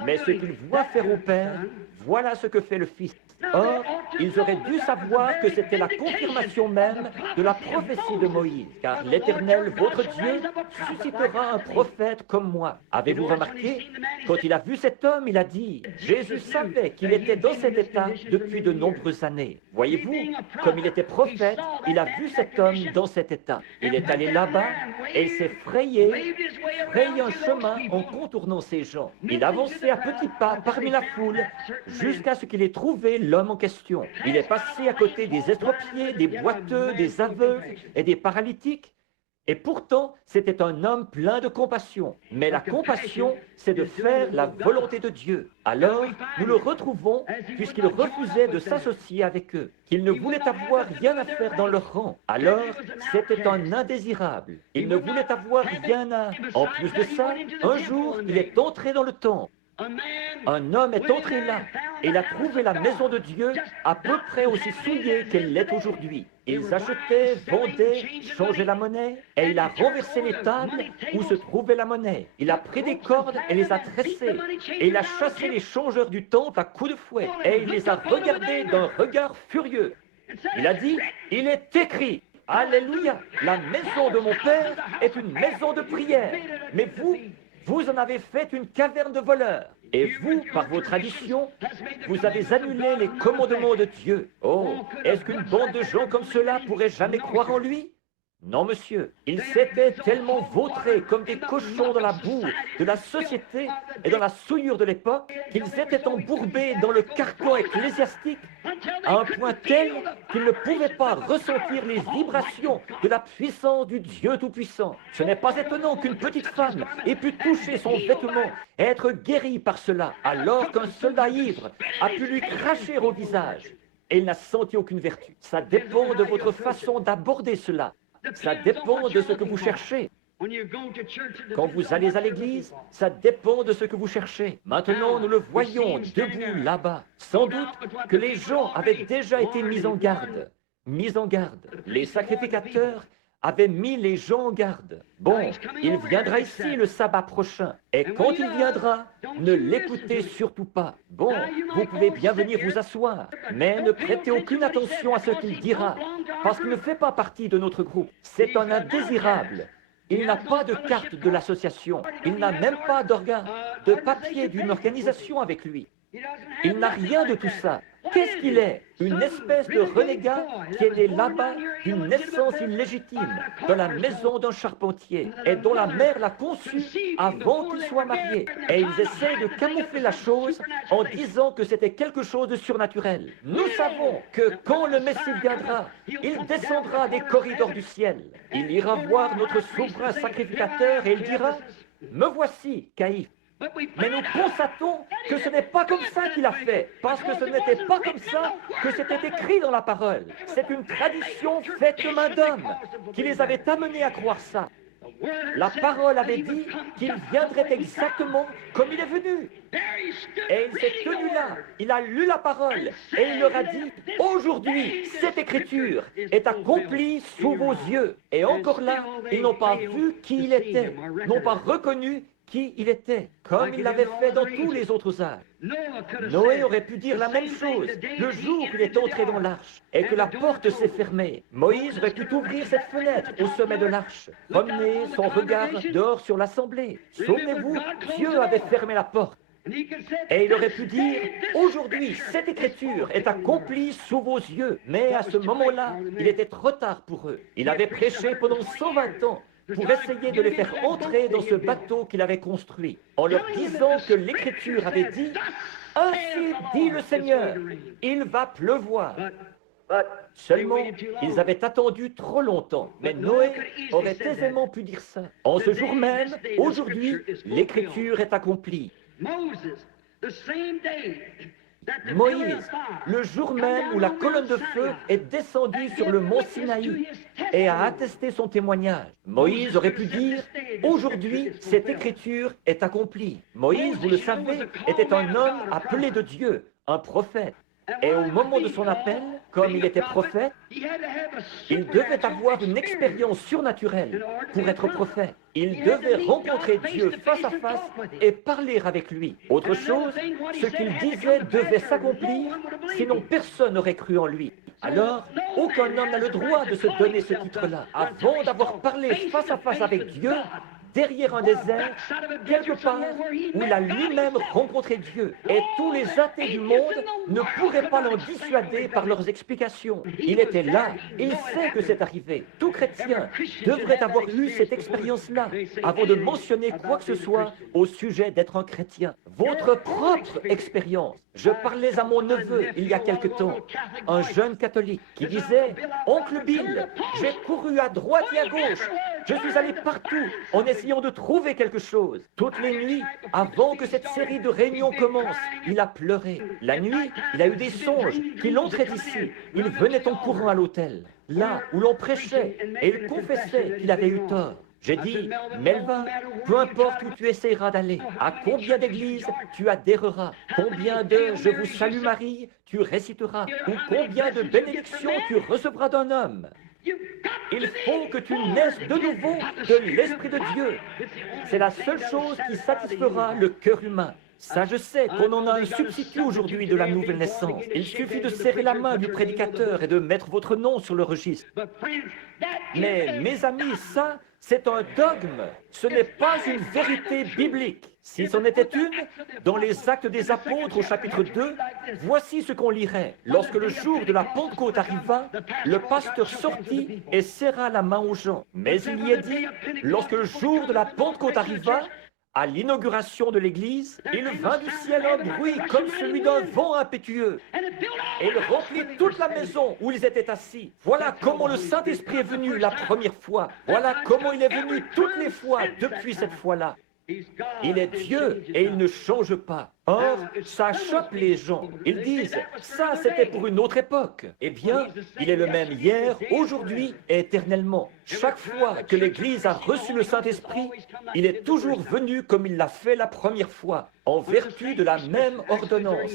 mais ce qu'il voit faire au Père, voilà ce que fait le Fils. Or, ils auraient dû savoir que c'était la confirmation même de la prophétie de Moïse, car l'Éternel, votre Dieu, suscitera un prophète comme moi. Avez-vous remarqué? Quand il a vu cet homme, il a dit, Jésus savait qu'il était dans cet état depuis de nombreuses années. Voyez-vous, comme il était prophète, il a vu cet homme dans cet état. Il est allé là-bas et il s'est frayé un chemin en contournant ces gens. Il avançait à petits pas parmi la foule jusqu'à ce qu'il ait trouvé l'homme en question. Il est passé à côté des estropiés, des boiteux, des aveugles et des paralytiques. Et pourtant, c'était un homme plein de compassion. Mais la compassion, c'est de faire la volonté de Dieu. Alors, nous le retrouvons puisqu'il refusait de s'associer avec eux, qu'il ne voulait avoir rien à faire dans leur rang. Alors, c'était un indésirable. Il ne voulait avoir rien à... En plus de ça, un jour, il est entré dans le temple. Un homme est entré là et il a trouvé la maison de Dieu à peu près aussi souillée qu'elle l'est aujourd'hui. Ils achetaient, vendaient, changeaient la monnaie et il a renversé les tables où se trouvait la monnaie. Il a pris des cordes et les a tressées et il a chassé les changeurs du temple à coups de fouet et il les a regardés d'un regard furieux. Il a dit, il est écrit, Alléluia, la maison de mon Père est une maison de prière, mais vous en avez fait une caverne de voleurs. Et vous, par vos traditions, vous avez annulé les commandements de Dieu. Oh, est-ce qu'une bande de gens comme cela pourrait jamais croire en lui? Non, monsieur. Ils s'étaient tellement vautrés comme des cochons dans la boue de la société et dans la souillure de l'époque qu'ils étaient embourbés dans le carcan ecclésiastique à un point tel qu'ils ne pouvaient pas ressentir les vibrations de la puissance du Dieu Tout-Puissant. Ce n'est pas étonnant qu'une petite femme ait pu toucher son vêtement et être guérie par cela, alors qu'un soldat ivre a pu lui cracher au visage. Et il n'a senti aucune vertu. Ça dépend de votre façon d'aborder cela. Ça dépend de ce que vous cherchez. Quand vous allez à l'église, ça dépend de ce que vous cherchez. Maintenant, nous le voyons debout là-bas. Sans doute que les gens avaient déjà été mis en garde. Mis en garde. Les sacrificateurs avaient mis les gens en garde. Bon, il viendra ici le sabbat prochain. Et quand il viendra, ne l'écoutez surtout pas. Bon, vous pouvez bien venir vous asseoir, mais ne prêtez aucune attention à ce qu'il dira, parce qu'il ne fait pas partie de notre groupe. C'est un indésirable. Il n'a pas de carte de l'association. Il n'a même pas de papier d'une organisation avec lui. Il n'a rien de tout ça. Qu'est-ce qu'il est? Une espèce de renégat qui est né là-bas d'une naissance illégitime, dans la maison d'un charpentier, et dont la mère l'a conçu avant qu'il soit marié. Et ils essaient de camoufler la chose en disant que c'était quelque chose de surnaturel. Nous savons que quand le Messie viendra, il descendra des corridors du ciel. Il ira voir notre souverain sacrificateur et il dira, Me voici, Caïphe. Mais nous constatons que ce n'est pas comme ça qu'il a fait, parce que ce n'était pas comme ça que c'était écrit dans la parole. C'est une tradition faite de main d'homme qui les avait amenés à croire ça. La parole avait dit qu'il viendrait exactement comme il est venu. Et il s'est tenu là, il a lu la parole et il leur a dit, aujourd'hui, cette écriture est accomplie sous vos yeux. Et encore là, ils n'ont pas vu qui il était, n'ont pas reconnu qui il était, comme il l'avait fait dans tous les autres âges. Noé aurait pu dire la même chose le jour où il est entré dans l'arche et que la porte s'est fermée. Moïse aurait pu ouvrir cette fenêtre au sommet de l'arche, promener son regard dehors sur l'assemblée. Souvenez-vous, Dieu avait fermé la porte. Et il aurait pu dire, aujourd'hui, cette écriture est accomplie sous vos yeux. Mais à ce moment-là, il était trop tard pour eux. Il avait prêché pendant 120 ans pour essayer de les faire entrer dans ce bateau qu'il avait construit, en leur disant que l'Écriture avait dit « Ainsi dit le Seigneur, il va pleuvoir ». Seulement, ils avaient attendu trop longtemps. Mais Noé aurait aisément pu dire ça. En ce jour même, aujourd'hui, l'Écriture est accomplie. Moïse, le jour même où la colonne de feu est descendue sur le mont Sinaï et a attesté son témoignage, Moïse aurait pu dire « Aujourd'hui, cette écriture est accomplie ». Moïse, vous le savez, était un homme appelé de Dieu, un prophète. Et au moment de son appel, comme il était prophète, il devait avoir une expérience surnaturelle pour être prophète. Il devait rencontrer Dieu face à face et parler avec lui. Autre chose, ce qu'il disait devait s'accomplir, sinon personne n'aurait cru en lui. Alors, aucun homme n'a le droit de se donner ce titre-là. Avant d'avoir parlé face à face avec Dieu, derrière un désert, quelque part où il a lui-même rencontré Dieu. Et tous les athées du monde ne pourraient pas l'en dissuader par leurs explications. Il était là, il sait que c'est arrivé. Tout chrétien devrait avoir eu cette expérience-là avant de mentionner quoi que ce soit au sujet d'être un chrétien. Votre propre expérience. Je parlais à mon neveu il y a quelque temps, un jeune catholique, qui disait « Oncle Bill, j'ai couru à droite et à gauche. Je suis allé partout en essayant de trouver quelque chose. Toutes les nuits, avant que cette série de réunions commence, il a pleuré. La nuit, il a eu des songes qu'il entrait ici. Il venait en courant à l'hôtel, là où l'on prêchait, et il confessait qu'il avait eu tort. J'ai dit, Melvin, peu importe où tu essaieras d'aller, à combien d'églises tu adhéreras, combien de « Je vous salue Marie » tu réciteras, ou combien de bénédictions tu recevras d'un homme. Il faut que tu naisses de nouveau de l'Esprit de Dieu. C'est la seule chose qui satisfera le cœur humain. Ça, je sais qu'on en a un substitut aujourd'hui de la nouvelle naissance. Il suffit de serrer la main du prédicateur et de mettre votre nom sur le registre. Mais, mes amis, ça, c'est un dogme. Ce n'est pas une vérité biblique. Si c'en était une, dans les Actes des Apôtres au chapitre 2, voici ce qu'on lirait. Lorsque le jour de la Pentecôte arriva, le pasteur sortit et serra la main aux gens. Mais il y est dit, lorsque le jour de la Pentecôte arriva, à l'inauguration de l'Église, il vint du ciel un bruit comme celui d'un vent impétueux. Et il remplit toute la maison où ils étaient assis. Voilà comment le Saint-Esprit est venu la première fois. Voilà comment il est venu toutes les fois depuis cette fois-là. Il est Dieu et il ne change pas. Or, ça choque les gens. Ils disent, ça c'était pour une autre époque. Eh bien, il est le même hier, aujourd'hui et éternellement. Chaque fois que l'Église a reçu le Saint-Esprit, il est toujours venu comme il l'a fait la première fois, en vertu de la même ordonnance.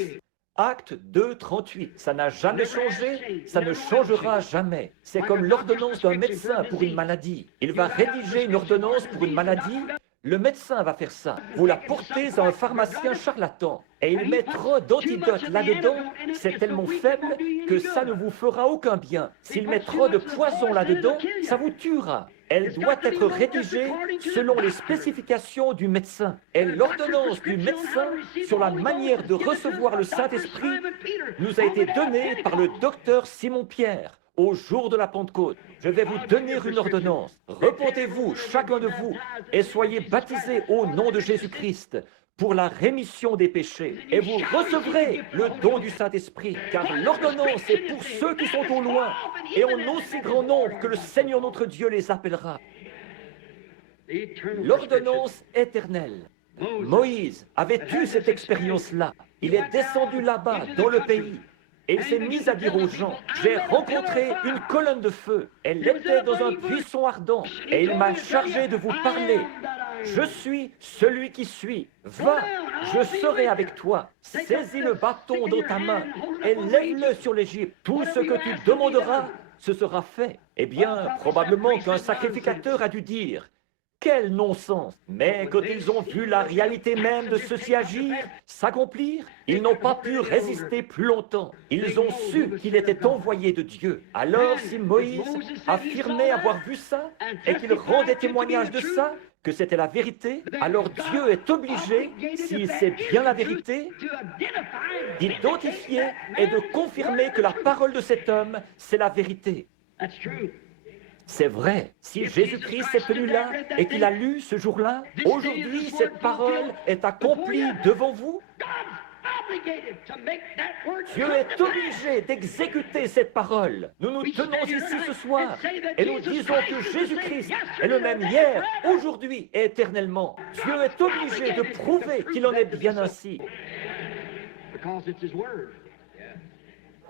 Acte 2, 38. Ça n'a jamais changé, ça ne changera jamais. C'est comme l'ordonnance d'un médecin pour une maladie. Il va rédiger une ordonnance pour une maladie. Le médecin va faire ça. Vous la portez à un pharmacien charlatan et il mettra d'antidote là-dedans. C'est tellement faible que ça ne vous fera aucun bien. S'il mettra de poison là-dedans, ça vous tuera. Elle doit être rédigée selon les spécifications du médecin. Et l'ordonnance du médecin sur la manière de recevoir le Saint-Esprit nous a été donnée par le docteur Simon-Pierre. Au jour de la Pentecôte, je vais vous donner une ordonnance. Repentez-vous, chacun de vous, et soyez baptisés au nom de Jésus-Christ pour la rémission des péchés. Et vous recevrez le don du Saint-Esprit, car l'ordonnance est pour ceux qui sont au loin, et en aussi grand nombre que le Seigneur notre Dieu les appellera. L'ordonnance éternelle. Moïse avait eu cette expérience-là. Il est descendu là-bas, dans le pays, et il s'est mis à dire aux gens, j'ai rencontré une colonne de feu. Elle était dans un buisson ardent, et il m'a chargé de vous parler. Je suis celui qui suis. Va, je serai avec toi. Saisis le bâton dans ta main et lève-le sur l'Égypte. Tout ce que tu demanderas, ce sera fait. Eh bien, probablement qu'un sacrificateur a dû dire, quel non-sens! Mais quand ils ont vu la réalité même de ceci agir, s'accomplir, ils n'ont pas pu résister plus longtemps. Ils ont su qu'il était envoyé de Dieu. Alors, si Moïse affirmait avoir vu ça et qu'il rendait témoignage de ça, que c'était la vérité, alors Dieu est obligé, si c'est bien la vérité, d'identifier et de confirmer que la parole de cet homme, c'est la vérité. C'est vrai, si Jésus-Christ est venu là et qu'il a lu ce jour-là, aujourd'hui cette parole est accomplie devant vous. Dieu est obligé d'exécuter cette parole. Nous nous tenons ici ce soir et nous disons que Jésus-Christ est le même hier, aujourd'hui et éternellement. Dieu est obligé de prouver qu'il en est bien ainsi.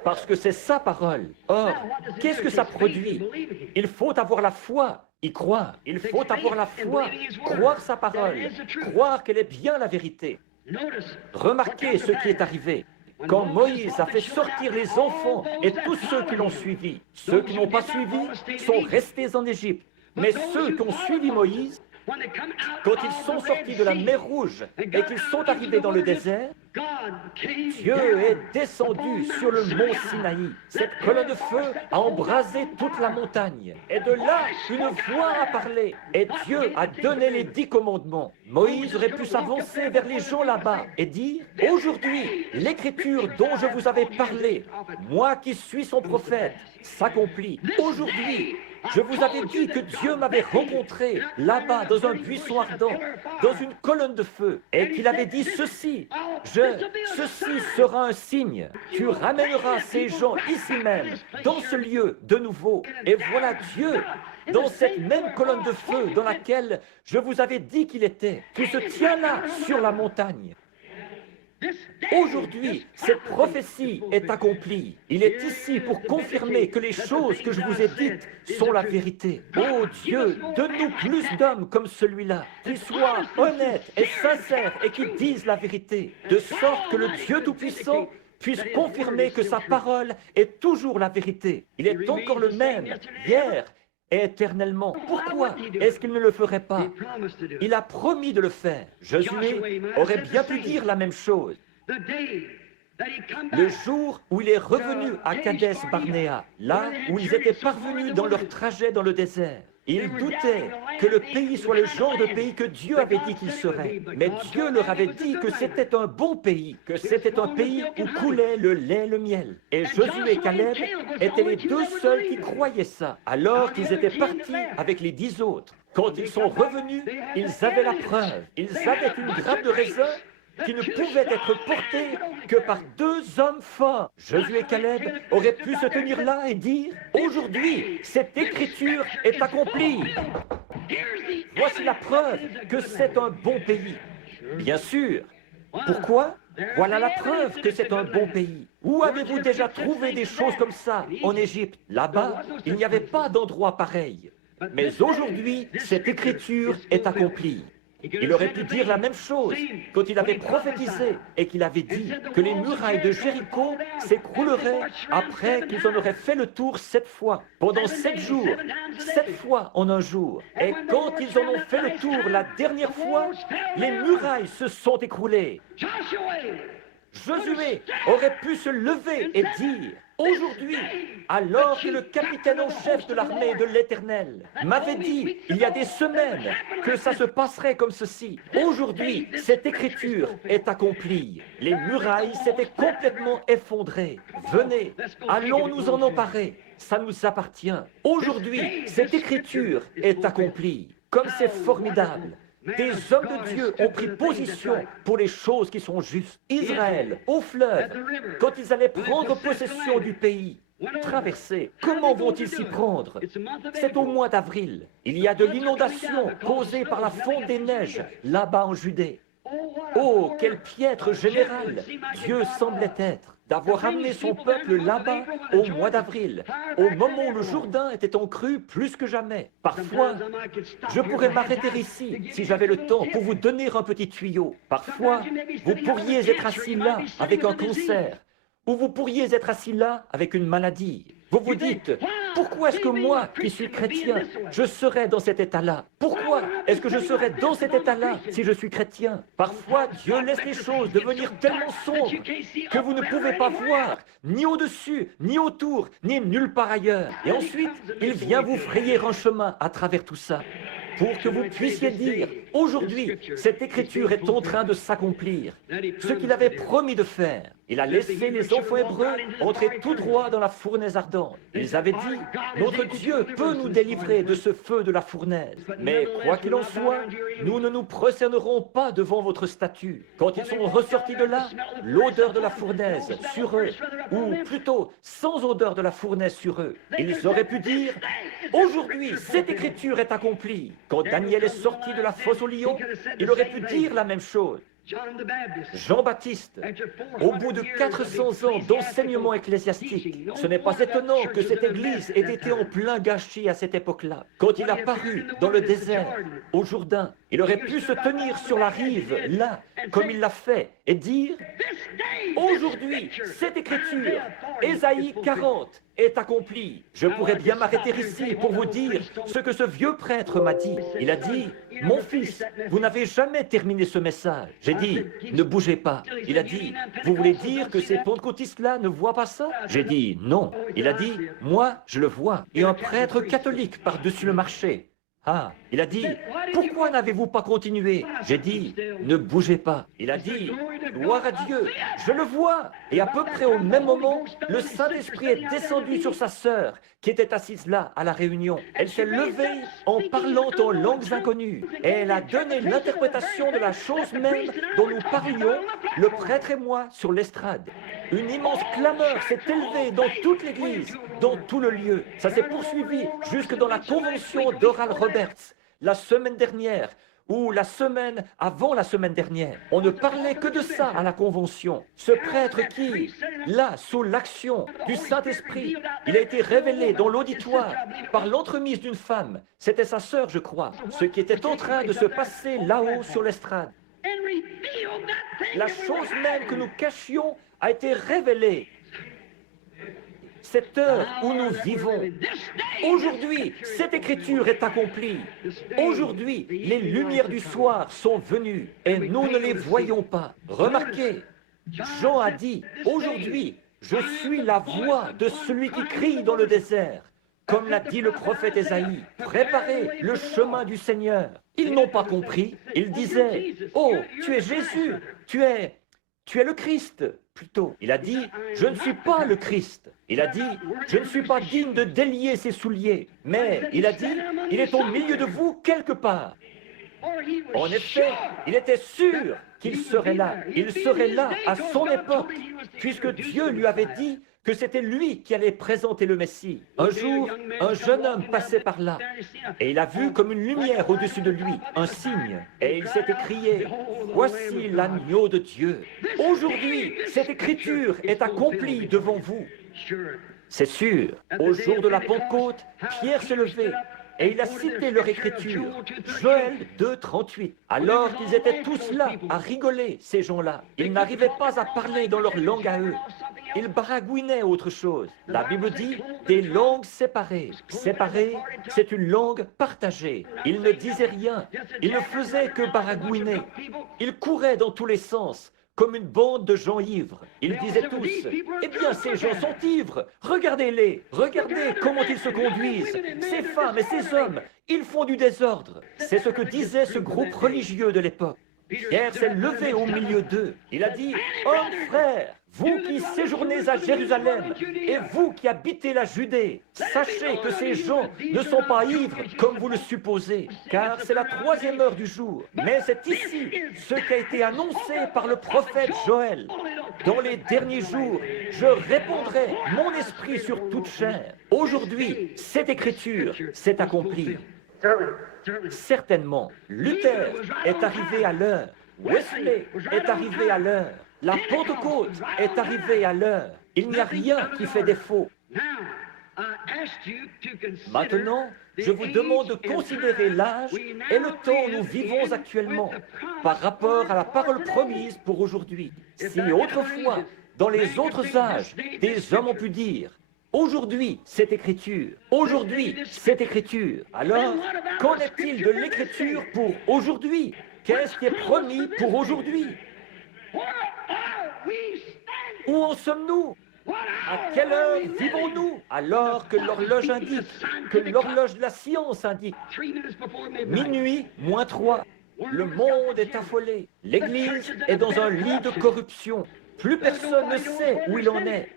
Parce que c'est sa parole. Or, qu'est-ce que ça produit? Il faut avoir la foi, y croire. Il faut avoir la foi, croire sa parole, croire qu'elle est bien la vérité. Remarquez ce qui est arrivé. Quand Moïse a fait sortir les enfants et tous ceux qui l'ont suivi, ceux qui n'ont pas suivi sont restés en Égypte. Mais ceux qui ont suivi Moïse, quand ils sont sortis de la mer Rouge et qu'ils sont arrivés dans le désert, Dieu est descendu sur le mont Sinaï. Cette colonne de feu a embrasé toute la montagne. Et de là, une voix a parlé. Et Dieu a donné les 10 commandements. Moïse aurait pu s'avancer vers les gens là-bas et dire, aujourd'hui, l'écriture dont je vous avais parlé, moi qui suis son prophète, s'accomplit. Aujourd'hui, je vous avais dit que Dieu m'avait rencontré là-bas dans un buisson ardent, dans une colonne de feu, et qu'il avait dit ceci, ceci sera un signe, tu ramèneras ces gens ici même, dans ce lieu de nouveau, et voilà Dieu dans cette même colonne de feu dans laquelle je vous avais dit qu'il était, qui se tient là sur la montagne. Aujourd'hui, cette prophétie est accomplie. Il est ici pour confirmer que les choses que je vous ai dites sont la vérité. Oh Dieu, donne-nous plus d'hommes comme celui-là, qui soient honnêtes et sincères et qui disent la vérité, de sorte que le Dieu Tout-Puissant puisse confirmer que sa parole est toujours la vérité. Il est encore le même, hier et éternellement. Pourquoi est-ce qu'il ne le ferait pas? Il a promis de le faire. Josué aurait bien pu dire la même chose. Le jour où il est revenu à Kadesh Barnéa, là où ils étaient parvenus dans leur trajet dans le désert, ils doutaient que le pays soit le genre de pays que Dieu avait dit qu'il serait. Mais Dieu leur avait dit que c'était un bon pays, que c'était un pays où coulait le lait et le miel. Et Josué et Caleb étaient les 2 seuls qui croyaient ça, alors qu'ils étaient partis avec les 10 autres. Quand ils sont revenus, ils avaient la preuve. Ils avaient une grappe de raisin qui ne pouvait être portée que par 2 hommes forts. Josué et Caleb auraient pu se tenir là et dire, aujourd'hui, cette écriture est accomplie. Voici la preuve que c'est un bon pays. Bien sûr. Pourquoi? Voilà la preuve que c'est un bon pays. Où avez-vous déjà trouvé des choses comme ça en Égypte? Là-bas, il n'y avait pas d'endroit pareil. Mais aujourd'hui, cette écriture est accomplie. Il aurait pu dire la même chose quand il avait prophétisé et qu'il avait dit que les murailles de Jéricho s'écrouleraient après qu'ils en auraient fait le tour 7 fois, pendant 7 jours, 7 fois en un jour. Et quand ils en ont fait le tour la dernière fois, les murailles se sont écroulées. Josué aurait pu se lever et dire, aujourd'hui, alors que le capitaine en chef de l'armée de l'Éternel m'avait dit, il y a des semaines, que ça se passerait comme ceci, aujourd'hui, cette écriture est accomplie. Les murailles s'étaient complètement effondrées. Venez, allons nous en emparer, ça nous appartient. Aujourd'hui, cette écriture est accomplie. Comme c'est formidable. Des hommes de Dieu ont pris position pour les choses qui sont justes. Israël, au fleuve, quand ils allaient prendre possession du pays, Traverser. Comment vont-ils s'y prendre? C'est au mois d'avril. Il y a de l'inondation causée par la fonte des neiges là-bas en Judée. Oh, quel piètre général Dieu semblait être d'avoir amené son peuple là-bas au mois d'avril, au moment où le Jourdain était en crue plus que jamais. Parfois, je pourrais m'arrêter ici si j'avais le temps pour vous donner un petit tuyau. Parfois, vous pourriez être assis là avec un cancer, ou vous pourriez être assis là avec une maladie. Vous vous dites, pourquoi est-ce que moi, qui suis chrétien, je serais dans cet état-là? Pourquoi est-ce que je serais dans cet état-là si je suis chrétien? Parfois, Dieu laisse les choses devenir tellement sombres que vous ne pouvez pas voir, ni au-dessus, ni autour, ni nulle part ailleurs. Et ensuite, il vient vous frayer un chemin à travers tout ça, pour que vous puissiez dire, aujourd'hui, cette écriture est en train de s'accomplir. Ce qu'il avait promis de faire. Il a laissé les enfants hébreux entrer tout droit dans la fournaise ardente. Ils avaient dit, notre Dieu peut nous délivrer de ce feu de la fournaise. Mais quoi qu'il en soit, nous ne nous prosternerons pas devant votre statue. Quand ils sont ressortis de là, l'odeur de la fournaise sur eux, ou plutôt sans odeur de la fournaise sur eux, ils auraient pu dire, aujourd'hui, cette écriture est accomplie. Quand Daniel est sorti de la fosse au lion, il aurait pu dire la même chose. Jean-Baptiste, au bout de 400 ans d'enseignement ecclésiastique, ce n'est pas étonnant que cette église ait été en plein gâchis à cette époque-là. Quand il a paru dans le désert, au Jourdain, il aurait pu se tenir sur la rive, là, comme il l'a fait, et dire « Aujourd'hui, cette écriture, Ésaïe 40, est accomplie. » Je pourrais bien m'arrêter ici pour vous dire ce que ce vieux prêtre m'a dit. Il a dit « Mon fils, vous n'avez jamais terminé ce message. » J'ai dit « Ne bougez pas. » Il a dit « Vous voulez dire que ces pentecôtistes-là ne voient pas ça ?» J'ai dit « Non. » Il a dit « Moi, je le vois. » Et un prêtre catholique par-dessus le marché. Ah, il a dit, pourquoi n'avez-vous pas continué? J'ai dit, ne bougez pas. Il a dit, gloire à Dieu, je le vois. Et à peu près au même moment, le Saint-Esprit est descendu sur sa sœur, qui était assise là, à la réunion. Elle s'est levée en parlant en langues inconnues. Et elle a donné l'interprétation de la chose même dont nous parlions, le prêtre et moi, sur l'estrade. Une immense clameur s'est élevée dans toute l'église, dans tout le lieu. Ça s'est poursuivi jusque dans la convention d'Oral Roberts, la semaine dernière, ou la semaine avant la semaine dernière. On ne parlait que de ça à la convention. Ce prêtre qui, là, sous l'action du Saint-Esprit, il a été révélé dans l'auditoire par l'entremise d'une femme. C'était sa sœur, je crois, ce qui était en train de se passer là-haut sur l'estrade. La chose même que nous cachions a été révélée. Cette heure où nous vivons, aujourd'hui, cette écriture est accomplie. Aujourd'hui, les lumières du soir sont venues et nous ne les voyons pas. Remarquez, Jean a dit, aujourd'hui, je suis la voix de celui qui crie dans le désert. Comme l'a dit le prophète Ésaïe, préparez le chemin du Seigneur. Ils n'ont pas compris. Ils disaient, oh, tu es Jésus, tu es le Christ. Plutôt, il a dit, je ne suis pas le Christ. Il a dit, je ne suis pas digne de délier ses souliers. Mais il a dit, il est au milieu de vous quelque part. En effet, il était sûr qu'il serait là. Il serait là à son époque, puisque Dieu lui avait dit que c'était lui qui allait présenter le Messie. Un jour, un jeune homme passait par là, et il a vu comme une lumière au-dessus de lui, un signe, et il s'est écrié, « Voici l'agneau de Dieu. Aujourd'hui, cette écriture est accomplie devant vous. » C'est sûr, au jour de la Pentecôte, Pierre s'est levé, et il a cité leur écriture, Joël 2, 38. Alors qu'ils étaient tous là, à rigoler, ces gens-là. Ils n'arrivaient pas à parler dans leur langue à eux. Ils baragouinaient autre chose. La Bible dit des langues séparées. Séparées, c'est une langue partagée. Ils ne disaient rien. Ils ne faisaient que baragouiner. Ils couraient dans tous les sens, comme une bande de gens ivres. Ils disaient tous, « Eh bien, ces gens sont ivres. Regardez-les. Regardez comment ils se conduisent. Ces femmes et ces hommes, ils font du désordre. » C'est ce que disait ce groupe religieux de l'époque. Pierre s'est levé au milieu d'eux. Il a dit, « Hommes, frères, vous qui séjournez à Jérusalem et vous qui habitez la Judée, sachez que ces gens ne sont pas ivres comme vous le supposez, car c'est la 3e heure du jour. Mais c'est ici ce qui a été annoncé par le prophète Joël. Dans les derniers jours, je répandrai mon esprit sur toute chair. Aujourd'hui, cette écriture s'est accomplie. » Certainement, Luther est arrivé à l'heure. Wesley est arrivé à l'heure. La Pentecôte est arrivée à l'heure. Il n'y a rien qui fait défaut. Maintenant, je vous demande de considérer l'âge et le temps où nous vivons actuellement par rapport à la parole promise pour aujourd'hui. Si autrefois, dans les autres âges, des hommes ont pu dire « Aujourd'hui, cette écriture. Aujourd'hui, cette écriture. » Alors, qu'en est-il de l'écriture pour aujourd'hui? Qu'est-ce qui est promis pour aujourd'hui? Où en sommes-nous? À quelle heure vivons-nous? Alors que l'horloge indique, que l'horloge de la science indique. Minuit, moins 3. Le monde est affolé. L'Église est dans un lit de corruption. Plus personne ne sait où il en est.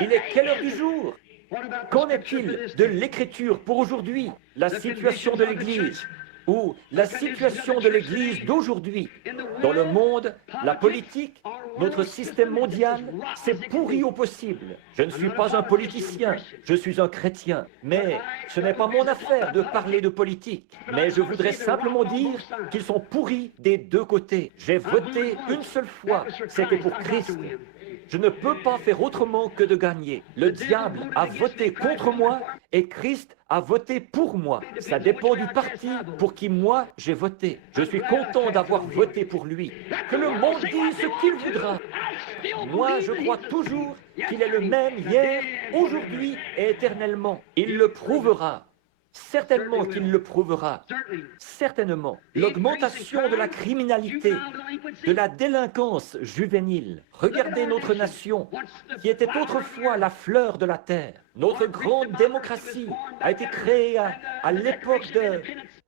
Il est quelle heure du jour? Qu'en est-il de l'écriture pour aujourd'hui? La situation de l'Église ou la situation de l'Église d'aujourd'hui. Dans le monde, la politique, notre système mondial, c'est pourri au possible. Je ne suis pas un politicien, je suis un chrétien. Mais ce n'est pas mon affaire de parler de politique. Mais je voudrais simplement dire qu'ils sont pourris des deux côtés. J'ai voté une seule fois, c'était pour Christ. Je ne peux pas faire autrement que de gagner. Le diable a voté contre moi et Christ a voté pour moi. Ça dépend du parti pour qui moi j'ai voté. Je suis content d'avoir voté pour lui. Que le monde dise ce qu'il voudra. Moi, je crois toujours qu'il est le même hier, aujourd'hui et éternellement. Il le prouvera. Certainement qu'il le prouvera. Certainement. L'augmentation de la criminalité, de la délinquance juvénile. Regardez notre nation, qui était autrefois la fleur de la terre. Notre grande démocratie a été créée à l'époque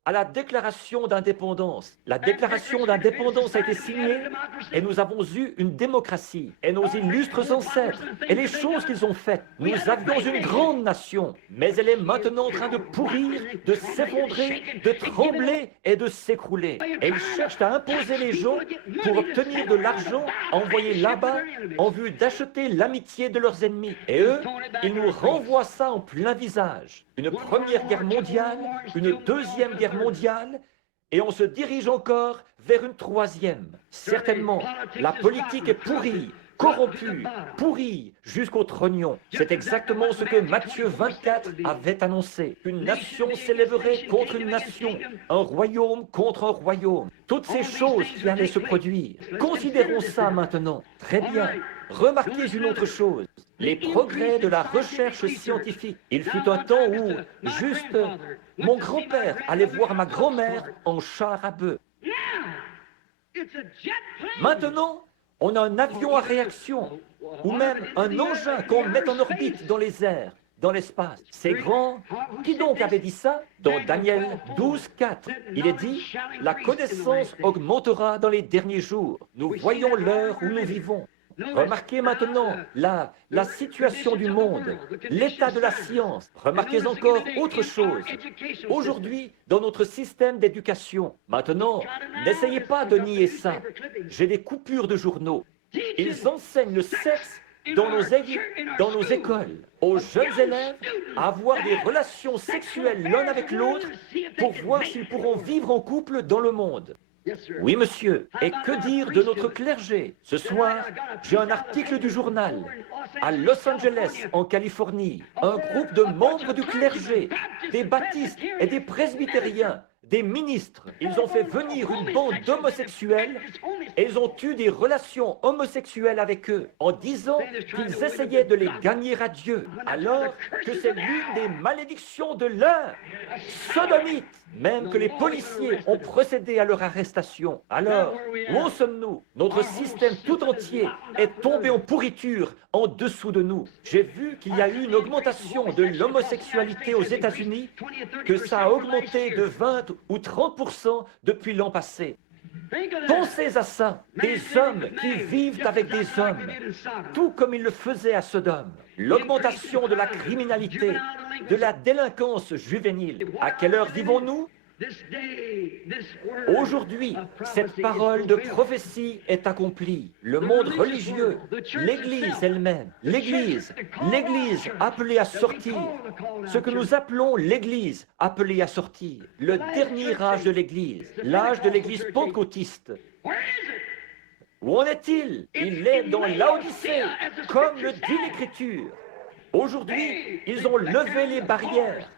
à la déclaration d'indépendance. La déclaration d'indépendance a été signée et nous avons eu une démocratie. Et nos illustres ancêtres et les choses qu'ils ont faites. Nous avions une grande nation, mais elle est maintenant en train de pourrir, de s'effondrer, de trembler et de s'écrouler. Et ils cherchent à imposer les gens pour obtenir de l'argent envoyé là-bas en vue d'acheter l'amitié de leurs ennemis. Et eux, ils nous renvoient ça en plein visage. Une première guerre mondiale, une deuxième guerre mondiale, et on se dirige encore vers une troisième. Certainement, la politique est pourrie, corrompue, pourrie jusqu'au trognon. C'est exactement ce que Matthieu 24 avait annoncé. Une nation s'élèverait contre une nation, un royaume contre un royaume. Toutes ces choses qui allaient se produire. Considérons ça maintenant. Très bien. Remarquez une autre chose. Les progrès de la recherche scientifique. Il fut un temps où, juste, mon grand-père allait voir ma grand-mère en char à bœuf. Maintenant, on a un avion à réaction, ou même un engin qu'on met en orbite dans les airs, dans l'espace. C'est grand. Qui donc avait dit ça? Dans Daniel 12, 4, il est dit « La connaissance augmentera dans les derniers jours. Nous voyons l'heure où nous vivons. » Remarquez maintenant la situation du monde, l'état de la science. Remarquez encore autre chose. Aujourd'hui, dans notre système d'éducation, maintenant, n'essayez pas de nier ça. J'ai des coupures de journaux. Ils enseignent le sexe dans nos écoles, aux jeunes élèves à avoir des relations sexuelles l'un avec l'autre pour voir s'ils pourront vivre en couple dans le monde. Oui, monsieur. Et que dire de notre clergé? Ce soir, j'ai un article du journal. À Los Angeles, en Californie, un groupe de membres du clergé, des baptistes et des presbytériens, des ministres, ils ont fait venir une bande d'homosexuels et ils ont eu des relations homosexuelles avec eux en disant qu'ils essayaient de les gagner à Dieu, alors que c'est l'une des malédictions de l'heure. Sodomite, même que les policiers ont procédé à leur arrestation. Alors, où en sommes-nous? Notre système tout entier est tombé en pourriture en dessous de nous. J'ai vu qu'il y a eu une augmentation de l'homosexualité aux États-Unis, que ça a augmenté de 20 ou 30% depuis l'an passé. Pensez à ça, des hommes qui vivent avec des hommes, tout comme ils le faisaient à Sodome. L'augmentation de la criminalité, de la délinquance juvénile. À quelle heure vivons-nous? Aujourd'hui, cette parole de prophétie est accomplie. Le monde religieux, l'Église elle-même, l'Église appelée à sortir, ce que nous appelons l'Église appelée à sortir, le dernier âge de l'Église, l'âge de l'Église pentecôtiste. Où en est-il? Il est dans l'Odyssée, comme le dit l'Écriture. Aujourd'hui, ils ont levé les barrières.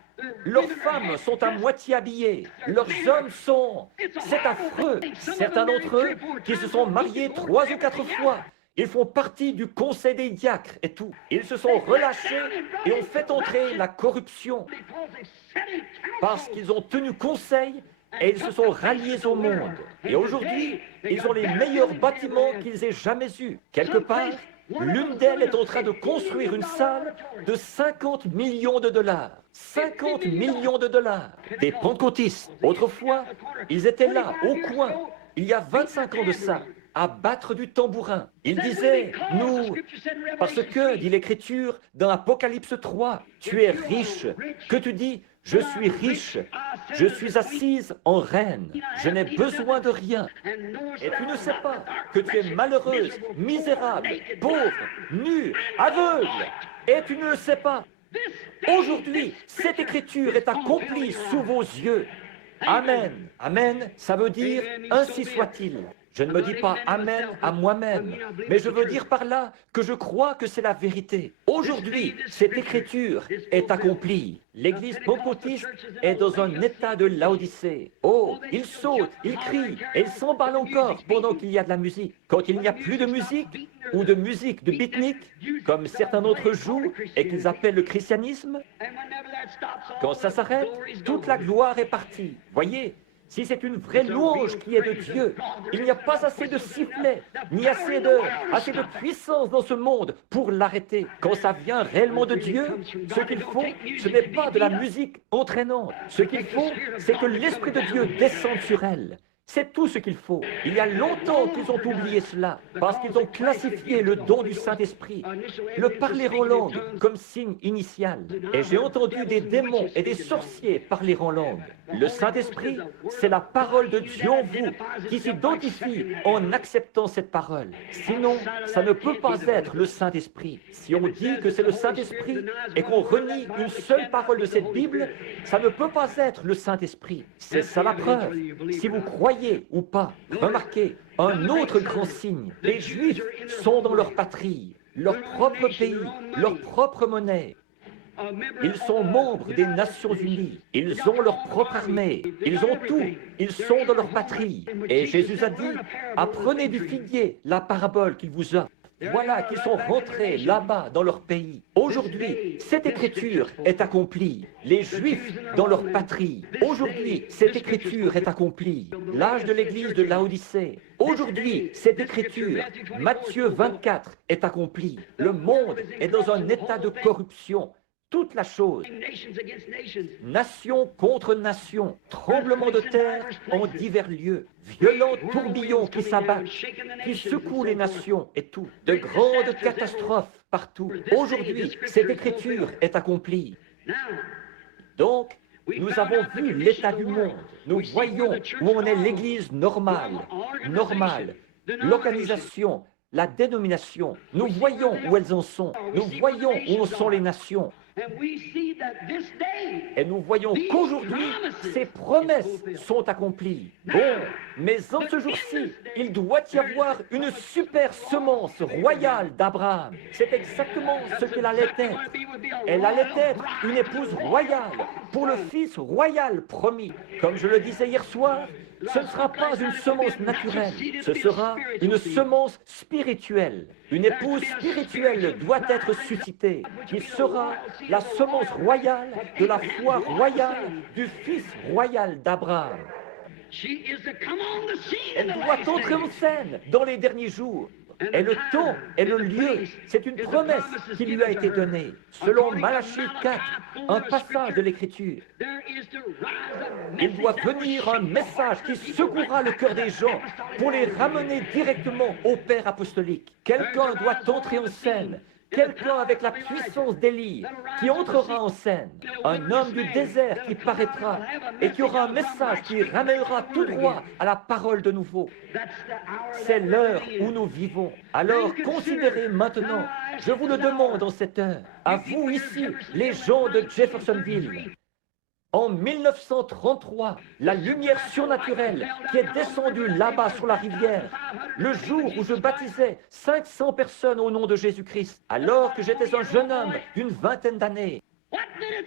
Leurs femmes sont à moitié habillées, leurs hommes sont... C'est affreux. Certains d'entre eux qui se sont mariés 3 ou 4 fois, ils font partie du conseil des diacres et tout. Ils se sont relâchés et ont fait entrer la corruption parce qu'ils ont tenu conseil et ils se sont ralliés au monde. Et aujourd'hui, ils ont les meilleurs bâtiments qu'ils aient jamais eus. Quelque part, l'une d'elles est en train de construire une salle de 50 millions de dollars. 50 millions de dollars. Des pentecôtistes. Autrefois, ils étaient là, au coin, il y a 25 ans de ça, à battre du tambourin. Ils disaient, nous, parce que, dit l'Écriture, dans Apocalypse 3, tu es riche. Que tu dis? Je suis riche, je suis assise en reine, je n'ai besoin de rien. Et tu ne sais pas que tu es malheureuse, misérable, pauvre, nue, aveugle. Et tu ne le sais pas. Aujourd'hui, cette écriture est accomplie sous vos yeux. Amen. Amen, ça veut dire ainsi soit-il. Je ne me dis pas Amen à moi-même, mais je veux dire par là que je crois que c'est la vérité. Aujourd'hui, cette écriture est accomplie. L'Église pentecôtiste est dans un état de Laodicée. Oh, ils sautent, ils crient, et ils s'emballent encore pendant qu'il y a de la musique. Quand il n'y a plus de musique, ou de musique de beatnik, comme certains d'entre eux jouent et qu'ils appellent le christianisme, quand ça s'arrête, toute la gloire est partie. Voyez? Si c'est une vraie louange qui est de Dieu, il n'y a pas assez de sifflets, ni assez de puissance dans ce monde pour l'arrêter. Quand ça vient réellement de Dieu, ce qu'il faut, ce n'est pas de la musique entraînante. Ce qu'il faut, c'est que l'Esprit de Dieu descende sur elle. C'est tout ce qu'il faut. Il y a longtemps qu'ils ont oublié cela, parce qu'ils ont classifié le don du Saint-Esprit, le parler en langue, comme signe initial. Et j'ai entendu des démons et des sorciers parler en langue. Le Saint-Esprit, c'est la parole de Dieu en vous, qui s'identifie en acceptant cette parole. Sinon, ça ne peut pas être le Saint-Esprit. Si on dit que c'est le Saint-Esprit et qu'on renie une seule parole de cette Bible, ça ne peut pas être le Saint-Esprit. C'est ça la preuve. Si vous croyez ou pas, remarquez, un autre grand signe. Les Juifs sont dans leur patrie, leur propre pays, leur propre monnaie. Ils sont membres des Nations Unies. Ils ont leur propre armée. Ils ont tout. Ils sont dans leur patrie. Et Jésus a dit, apprenez du figuier la parabole qu'il vous offre. Voilà qu'ils sont rentrés là-bas dans leur pays. Aujourd'hui, cette écriture est accomplie. Les Juifs dans leur patrie. Aujourd'hui, cette écriture est accomplie. L'âge de l'église de Laodicée. Aujourd'hui, cette écriture, Matthieu 24, est accomplie. Le monde est dans un état de corruption. Toute la chose, nation contre nation, tremblement de terre en divers lieux, violents tourbillons qui s'abattent, qui secouent les nations et tout, de grandes catastrophes partout. Aujourd'hui, cette écriture est accomplie. Donc, nous avons vu l'état du monde, nous voyons où en est l'Église normale, l'organisation, la dénomination, nous voyons où elles en sont, nous voyons où en sont les nations. Et nous voyons qu'aujourd'hui, ces promesses sont accomplies. Bon, mais en ce jour-ci, il doit y avoir une super semence royale d'Abraham. C'est exactement ce qu'elle allait être. Elle allait être une épouse royale pour le fils royal promis. Comme je le disais hier soir, ce ne sera pas une semence naturelle, ce sera une semence spirituelle. Une épouse spirituelle doit être suscitée, qui sera la semence royale de la foi royale du fils royal d'Abraham. Elle doit entrer en scène dans les derniers jours. Et le temps et le lieu, c'est une promesse qui lui a été donnée. Selon Malachie 4, un passage de l'Écriture, il doit venir un message qui secouera le cœur des gens pour les ramener directement au Père apostolique. Quelqu'un doit entrer en scène. Quelqu'un avec la puissance d'Élie qui entrera en scène, un homme du désert qui paraîtra et qui aura un message qui ramènera tout droit à la parole de nouveau. C'est l'heure où nous vivons. Alors considérez maintenant, je vous le demande en cette heure, à vous ici, les gens de Jeffersonville. En 1933, la lumière surnaturelle qui est descendue là-bas sur la rivière, le jour où je baptisais 500 personnes au nom de Jésus-Christ, alors que j'étais un jeune homme d'une vingtaine d'années.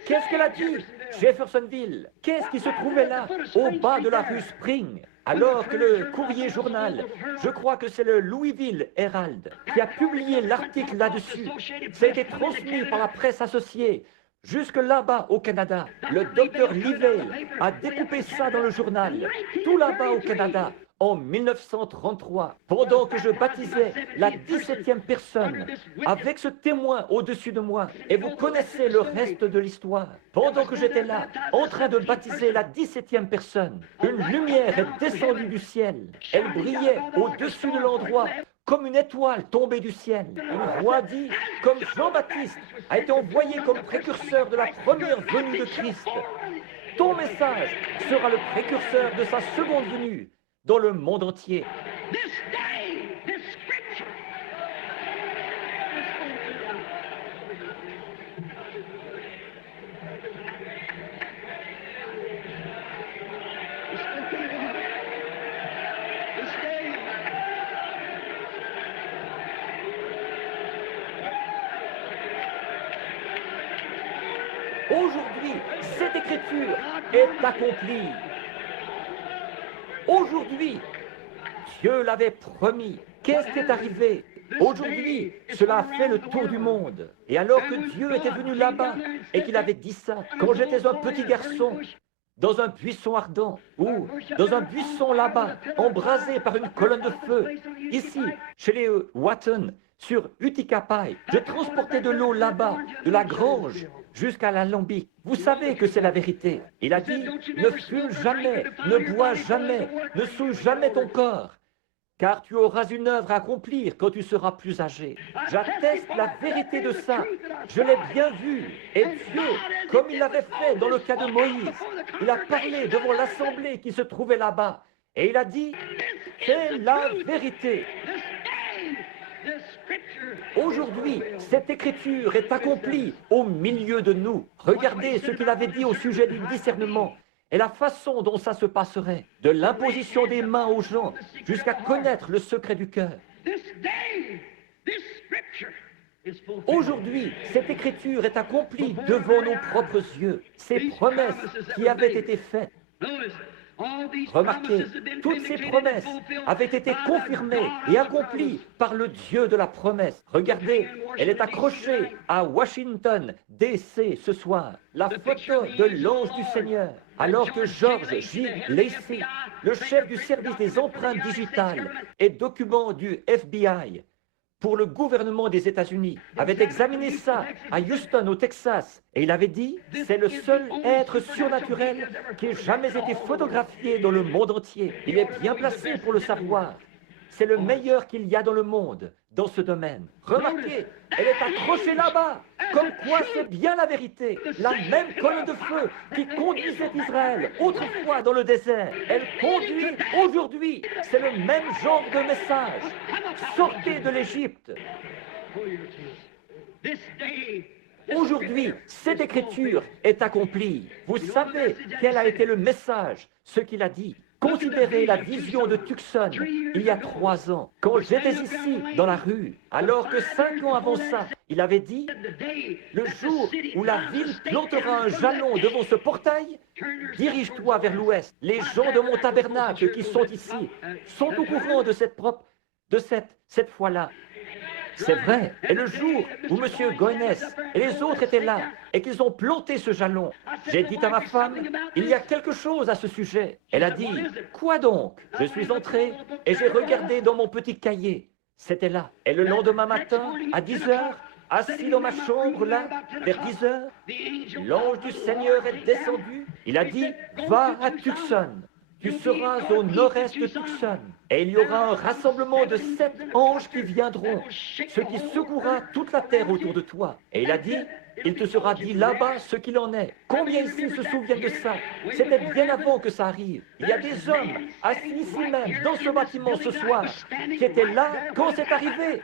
Qu'est-ce qu'elle a dit, Jeffersonville? Qu'est-ce qui se trouvait là, au bas de la rue Spring? Alors que le courrier journal, je crois que c'est le Louisville Herald, qui a publié l'article là-dessus, ça a été transmis par la presse associée, jusque là-bas au Canada, le docteur Livey a découpé ça dans le journal, tout là-bas au Canada, en 1933, pendant que je baptisais la 17e personne, avec ce témoin au-dessus de moi. Et vous connaissez le reste de l'histoire. Pendant que j'étais là, en train de baptiser la 17e personne, une lumière est descendue du ciel. Elle brillait au-dessus de l'endroit, comme une étoile tombée du ciel. Une voix dit, comme Jean-Baptiste a été envoyé comme précurseur de la première venue de Christ. Ton message sera le précurseur de sa seconde venue dans le monde entier. Aujourd'hui, cette écriture est accomplie. Aujourd'hui, Dieu l'avait promis. Qu'est-ce qui est arrivé? Aujourd'hui, cela a fait le tour du monde. Et alors que Dieu était venu là-bas et qu'il avait dit ça, quand j'étais un petit garçon, dans un buisson ardent, ou dans un buisson là-bas, embrasé par une colonne de feu, ici, chez les Watton, sur Utica Pike, je transportais de l'eau là-bas, de la grange jusqu'à l'alambic. Vous savez que c'est la vérité. Il a dit, ne fume jamais, ne bois jamais, ne souille jamais ton corps, car tu auras une œuvre à accomplir quand tu seras plus âgé. J'atteste la vérité de ça. Je l'ai bien vu. Et Dieu, comme il l'avait fait dans le cas de Moïse, il a parlé devant l'assemblée qui se trouvait là-bas. Et il a dit, c'est la vérité. Aujourd'hui, cette écriture est accomplie au milieu de nous. Regardez ce qu'il avait dit au sujet du discernement et la façon dont ça se passerait, de l'imposition des mains aux gens jusqu'à connaître le secret du cœur. Aujourd'hui, cette écriture est accomplie devant nos propres yeux. Ces promesses qui avaient été faites. Remarquez, toutes ces promesses avaient été confirmées et accomplies par le Dieu de la promesse. Regardez, elle est accrochée à Washington, D.C. ce soir, la photo de l'ange du Seigneur, alors que George J. Lacey, le chef du service des empreintes digitales et documents du FBI, pour le gouvernement des États-Unis, avait examiné ça à Houston, au Texas, et il avait dit, c'est le seul être surnaturel qui ait jamais été photographié dans le monde entier. Il est bien placé pour le savoir. C'est le meilleur qu'il y a dans le monde, dans ce domaine. Remarquez, elle est accrochée là-bas, comme quoi c'est bien la vérité. La même colonne de feu qui conduisait Israël autrefois dans le désert, elle conduit aujourd'hui. C'est le même genre de message. Sortez de l'Égypte. Aujourd'hui, cette écriture est accomplie. Vous savez quel a été le message, ce qu'il a dit. Considérez la vision de Tucson il y a 3 ans, quand j'étais ici dans la rue, alors que 5 ans avant ça, il avait dit, le jour où la ville plantera un jalon devant ce portail, dirige-toi vers l'ouest. Les gens de mon tabernacle qui sont ici sont au courant de cette fois-là. C'est vrai. Et le jour où M. Goines et les autres étaient là et qu'ils ont planté ce jalon, j'ai dit à ma femme, il y a quelque chose à ce sujet. Elle a dit, quoi donc? Je suis entré et j'ai regardé dans mon petit cahier. C'était là. Et le lendemain matin, à 10 heures, assis dans ma chambre, là, vers 10 heures, l'ange du Seigneur est descendu. Il a dit, va à Tucson. Tu seras au nord-est de Tucson. Et il y aura un rassemblement de 7 anges qui viendront, ce qui secouera toute la terre autour de toi. Et il a dit, il te sera dit là-bas ce qu'il en est. Combien ici se souviennent de ça? C'était bien avant que ça arrive. Il y a des hommes assis ici même, dans ce bâtiment ce soir, qui étaient là quand c'est arrivé.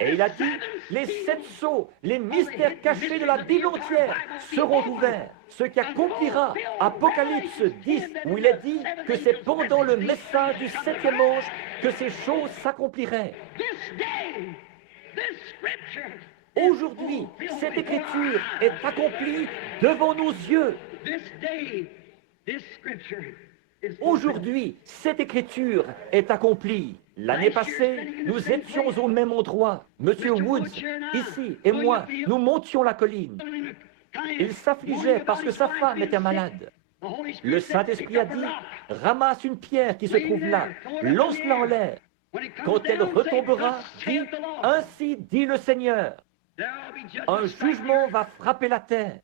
Et il a dit, les 7 sceaux, les mystères cachés de la Bible entière seront ouverts. Ce qui accomplira Apocalypse 10, où il est dit que c'est pendant le message du 7e ange que ces choses s'accompliraient. Aujourd'hui, cette écriture est accomplie devant nos yeux. Aujourd'hui, cette écriture est accomplie. L'année passée, nous étions au même endroit. Monsieur Woods, ici, et moi, nous montions la colline. Il s'affligeait parce que sa femme était malade. Le Saint-Esprit a dit, ramasse une pierre qui se trouve là, lance-la en l'air. Quand elle retombera, dis, ainsi dit le Seigneur. Un jugement va frapper la terre.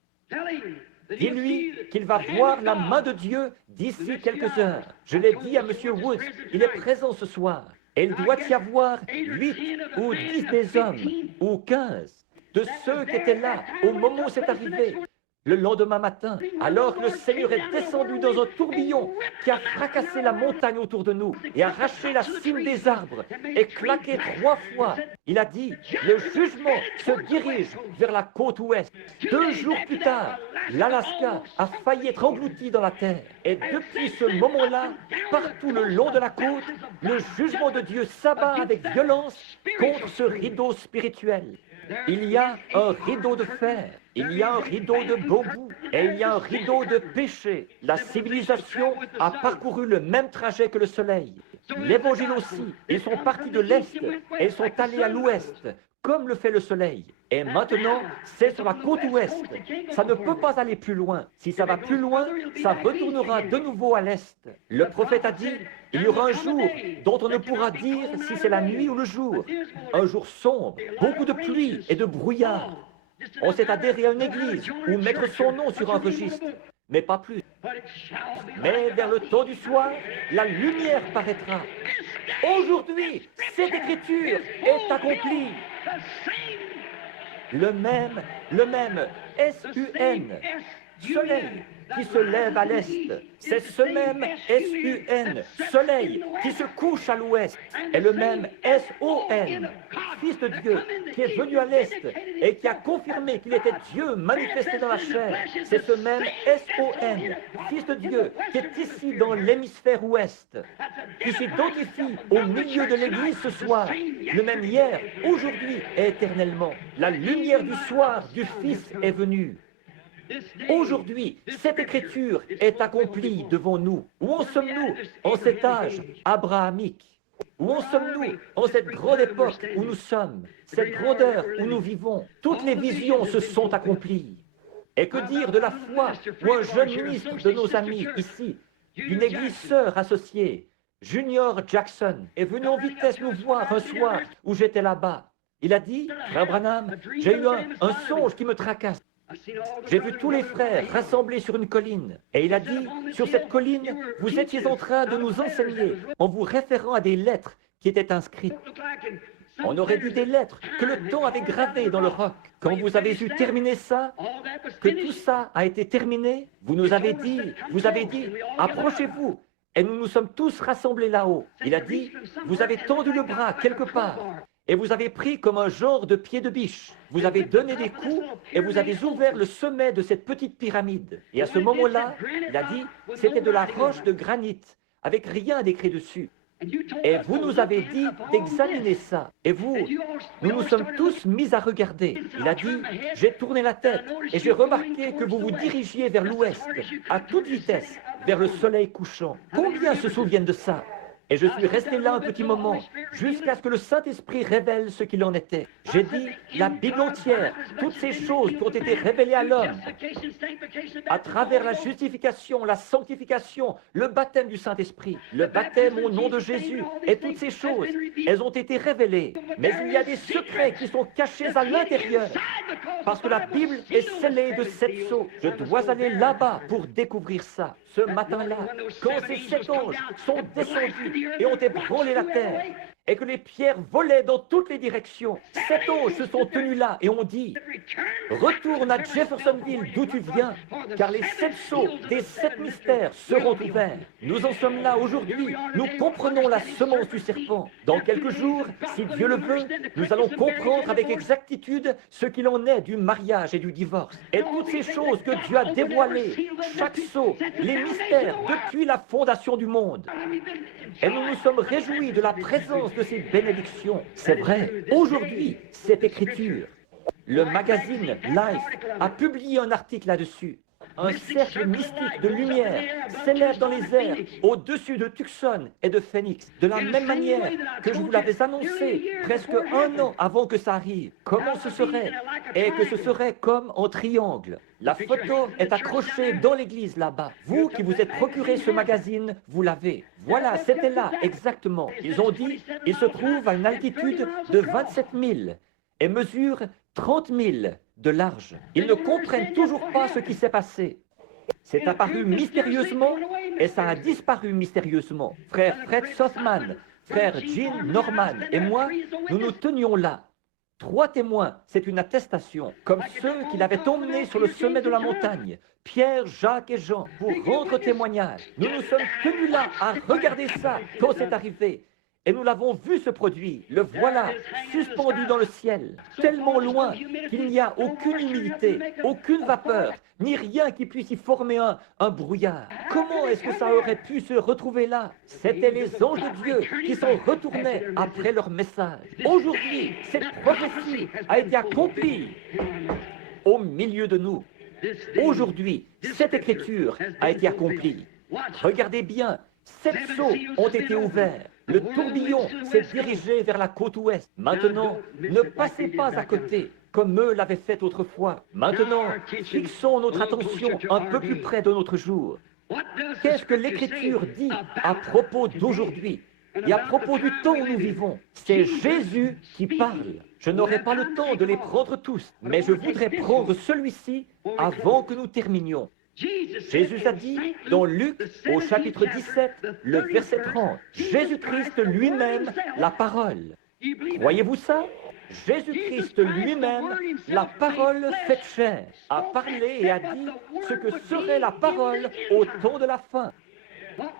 Dis-lui qu'il va voir la main de Dieu d'ici quelques heures. Je l'ai dit à M. Woods, il est présent ce soir. Et il doit y avoir 8 ou 10 des hommes, ou 15, de ceux qui étaient là au moment où c'est arrivé. Le lendemain matin, alors que le Seigneur est descendu dans un tourbillon qui a fracassé la montagne autour de nous et arraché la cime des arbres et claqué 3 fois, il a dit, le jugement se dirige vers la côte ouest. 2 jours plus tard, l'Alaska a failli être englouti dans la terre. Et depuis ce moment-là, partout le long de la côte, le jugement de Dieu s'abat avec violence contre ce rideau spirituel. Il y a un rideau de fer, il y a un rideau de bon goût, et il y a un rideau de péché. La civilisation a parcouru le même trajet que le soleil. L'Évangile aussi, ils sont partis de l'Est, et ils sont allés à l'Ouest, comme le fait le soleil. Et maintenant, c'est sur la côte ouest. Ça ne peut pas aller plus loin. Si ça va plus loin, ça retournera de nouveau à l'est. Le prophète a dit, il y aura un jour dont on ne pourra dire si c'est la nuit ou le jour. Un jour sombre, beaucoup de pluie et de brouillard. On s'est adhéré à une église ou mettre son nom sur un registre, mais pas plus. Mais vers le temps du soir, la lumière paraîtra. Aujourd'hui, cette écriture est accomplie. Le même S-U-N, soleil qui se lève à l'est. C'est ce même S-U-N, soleil qui se couche à l'ouest. Et le même S-O-N, Fils de Dieu, qui est venu à l'est et qui a confirmé qu'il était Dieu manifesté dans la chair. C'est ce même S-O-N, Fils de Dieu, qui est ici dans l'hémisphère ouest, qui s'identifie au milieu de l'église ce soir, le même hier, aujourd'hui et éternellement. La lumière du soir du Fils est venue. Aujourd'hui, cette écriture est accomplie devant nous. Où en sommes-nous en cet âge abrahamique? Où en sommes-nous en cette grande époque où nous sommes, cette grandeur où nous vivons? Toutes les visions se sont accomplies. Et que dire de la foi où un jeune ministre de nos amis ici, d'une église sœur associée, Junior Jackson, est venu en vitesse nous voir un soir où j'étais là-bas. Il a dit, Frère Branham, j'ai eu un songe qui me tracasse. J'ai vu tous les frères rassemblés sur une colline. Et il a dit, sur cette colline, vous étiez en train de nous enseigner en vous référant à des lettres qui étaient inscrites. On aurait dit des lettres que le temps avait gravées dans le roc. Quand vous avez eu terminé ça, que tout ça a été terminé, vous avez dit, approchez-vous. Et nous nous sommes tous rassemblés là-haut. Il a dit, vous avez tendu le bras quelque part. Et vous avez pris comme un genre de pied de biche. Vous avez donné des coups et vous avez ouvert le sommet de cette petite pyramide. Et à ce moment-là, il a dit, c'était de la roche de granit, avec rien d'écrit dessus. Et vous nous avez dit d'examiner ça. Et vous, nous nous sommes tous mis à regarder. Il a dit, j'ai tourné la tête et j'ai remarqué que vous vous dirigiez vers l'ouest, à toute vitesse, vers le soleil couchant. Combien se souviennent de ça? Et je suis resté là un petit moment. jusqu'à ce que le Saint-Esprit révèle ce qu'il en était. J'ai dit, la Bible entière, toutes ces choses qui ont été révélées à l'homme, à travers la justification, la sanctification, le baptême du Saint-Esprit, le baptême au nom de Jésus, et toutes ces choses, elles ont été révélées. Mais il y a des secrets qui sont cachés à l'intérieur, parce que la Bible est scellée de 7 sceaux. Je dois aller là-bas pour découvrir ça. Ce matin-là, quand ces 7 anges sont descendus et ont ébranlé la terre, et que les pierres volaient dans toutes les directions, 7 anges se sont tenus là et ont dit, retourne à Jeffersonville d'où tu viens, car les 7 sceaux des 7 mystères seront ouverts. Nous en sommes là aujourd'hui, nous comprenons la semence du serpent. Dans quelques jours, si Dieu le veut, nous allons comprendre avec exactitude ce qu'il en est du mariage et du divorce. Et toutes ces choses que Dieu a dévoilées, chaque sceau, les mystères depuis la fondation du monde. Et nous nous sommes réjouis de la présence de ces bénédictions. C'est vrai, aujourd'hui, cette écriture, le magazine Life a publié un article là-dessus. Un cercle mystique de lumière s'élève dans les airs au-dessus de Tucson et de Phoenix, de la même manière que je vous l'avais annoncé presque 1 an avant que ça arrive. Comment ce serait? Et que ce serait comme en triangle. La photo est accrochée dans l'église là-bas. Vous qui vous êtes procuré ce magazine, vous l'avez. Voilà, c'était là, exactement. Ils ont dit, il se trouve à une altitude de 27 000 et mesure 30 000 de large. Ils ne comprennent toujours pas ce qui s'est passé. C'est apparu mystérieusement et ça a disparu mystérieusement. Frère Fred Sothman, frère Gene Norman et moi, nous nous tenions là. 3 témoins, c'est une attestation, comme ceux qui l'avaient emmené sur le sommet de la montagne, Pierre, Jacques et Jean, pour rendre témoignage. Nous nous sommes tenus là à regarder ça quand c'est arrivé. Et nous l'avons vu se produire, le voilà, suspendu dans le ciel, tellement loin qu'il n'y a aucune humidité, aucune vapeur, ni rien qui puisse y former un brouillard. Comment est-ce que ça aurait pu se retrouver là? C'étaient les anges de Dieu qui s'en retournaient après leur message. Aujourd'hui, cette prophétie a été accomplie au milieu de nous. Aujourd'hui, cette écriture a été accomplie. Regardez bien, 7 sceaux ont été ouverts. Le tourbillon s'est dirigé vers la côte ouest. Maintenant, ne passez pas à côté, comme eux l'avaient fait autrefois. Maintenant, fixons notre attention un peu plus près de notre jour. Qu'est-ce que l'Écriture dit à propos d'aujourd'hui et à propos du temps où nous vivons? C'est Jésus qui parle. Je n'aurai pas le temps de les prendre tous, mais je voudrais prendre celui-ci avant que nous terminions. Jésus a dit dans Luc au chapitre 17, le verset 30, Jésus-Christ lui-même, la parole. Voyez-vous ça? Jésus-Christ lui-même, la parole faite chair, a parlé et a dit ce que serait la parole au temps de la fin.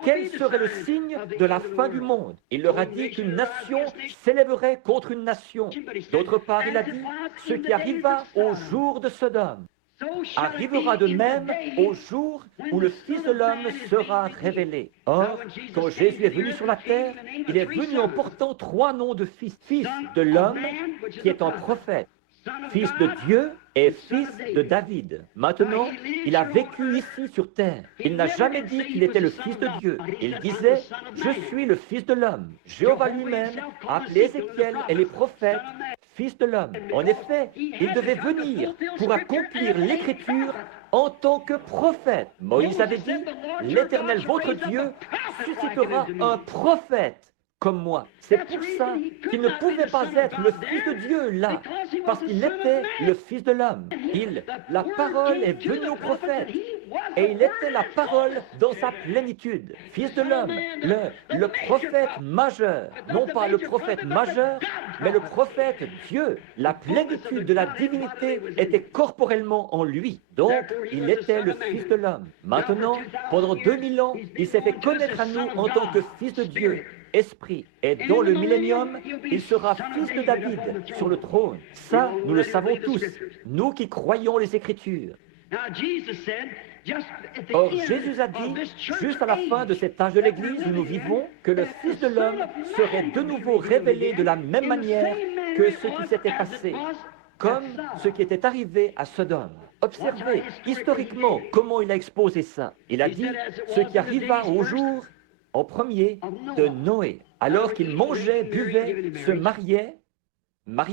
Quel serait le signe de la fin du monde? Il leur a dit qu'une nation s'élèverait contre une nation. D'autre part, il a dit ce qui arriva au jour de Sodome arrivera de même au jour où le Fils de l'homme sera révélé. Or, quand Jésus est venu sur la terre, il est venu en portant 3 noms de fils. Fils de l'homme, qui est un prophète, fils de Dieu et fils de David. Maintenant, il a vécu ici sur terre. Il n'a jamais dit qu'il était le fils de Dieu. Il disait, je suis le fils de l'homme. Jéhovah lui-même a appelé Ézéchiel et les prophètes fils de l'homme. En effet, il devait venir pour accomplir l'Écriture en tant que prophète. Moïse avait dit, l'Éternel, votre Dieu, suscitera un prophète comme moi. C'est pour ça qu'il ne pouvait pas être le Fils de Dieu là, parce qu'il était le Fils de l'homme. La parole est venue au prophète, et il était la parole dans sa plénitude. Fils de l'homme, le prophète majeur, non pas le prophète majeur, mais le prophète Dieu. La plénitude de la divinité était corporellement en lui. Donc, il était le Fils de l'homme. Maintenant, pendant 2000 ans, il s'est fait connaître à nous en tant que Fils de Dieu. Esprit. Et dans le millénium, il sera fils de David sur le trône. Ça, nous le savons tous, nous qui croyons les Écritures. Or, Jésus a dit, juste à la fin de cet âge de l'Église où nous vivons, que le Fils de l'homme serait de nouveau révélé de la même manière que ce qui s'était passé, comme ce qui était arrivé à Sodome. Observez historiquement comment il a exposé ça. Il a dit ce qui arriva au jour en premier de Noé. alors qu'ils mangeaient, buvaient, se mariaient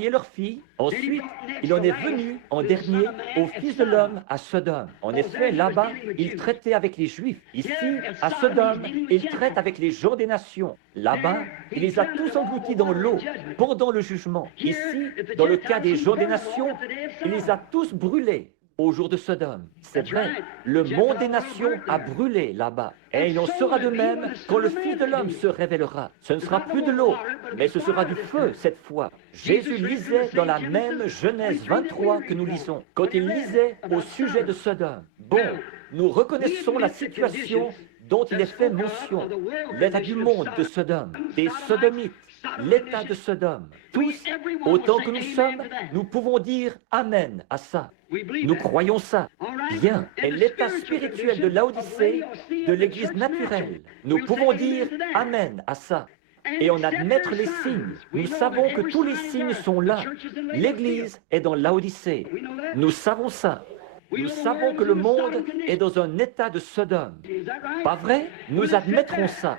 leur fille. Ensuite, il en est venu en dernier au Fils de l'homme à Sodome. En effet, là-bas, il traitait avec les Juifs. Ici, à Sodome, il traite avec les gens des nations. Là-bas, il les a tous engloutis dans l'eau pendant le jugement. Ici, dans le cas des gens des nations, il les a tous brûlés au jour de Sodome. C'est vrai, le monde des nations a brûlé là-bas. Et il en sera de même quand le Fils de l'homme se révélera. Ce ne sera plus de l'eau, mais ce sera du feu cette fois. Jésus lisait dans la même Genèse 23 que nous lisons, quand il lisait au sujet de Sodome. Bon, nous reconnaissons la situation dont il est fait mention, l'état du monde de Sodome, des sodomites, l'état de Sodome. Tous, autant que nous sommes, nous pouvons dire Amen à ça. Nous croyons ça. Bien. Et l'état spirituel de Laodicée, de l'Église naturelle, nous pouvons dire Amen à ça. Et en admettre les signes. Nous savons que tous les signes sont là. L'Église est dans Laodicée. Nous savons ça. Nous savons que le monde est dans un état de Sodome. Pas vrai? Nous admettrons ça.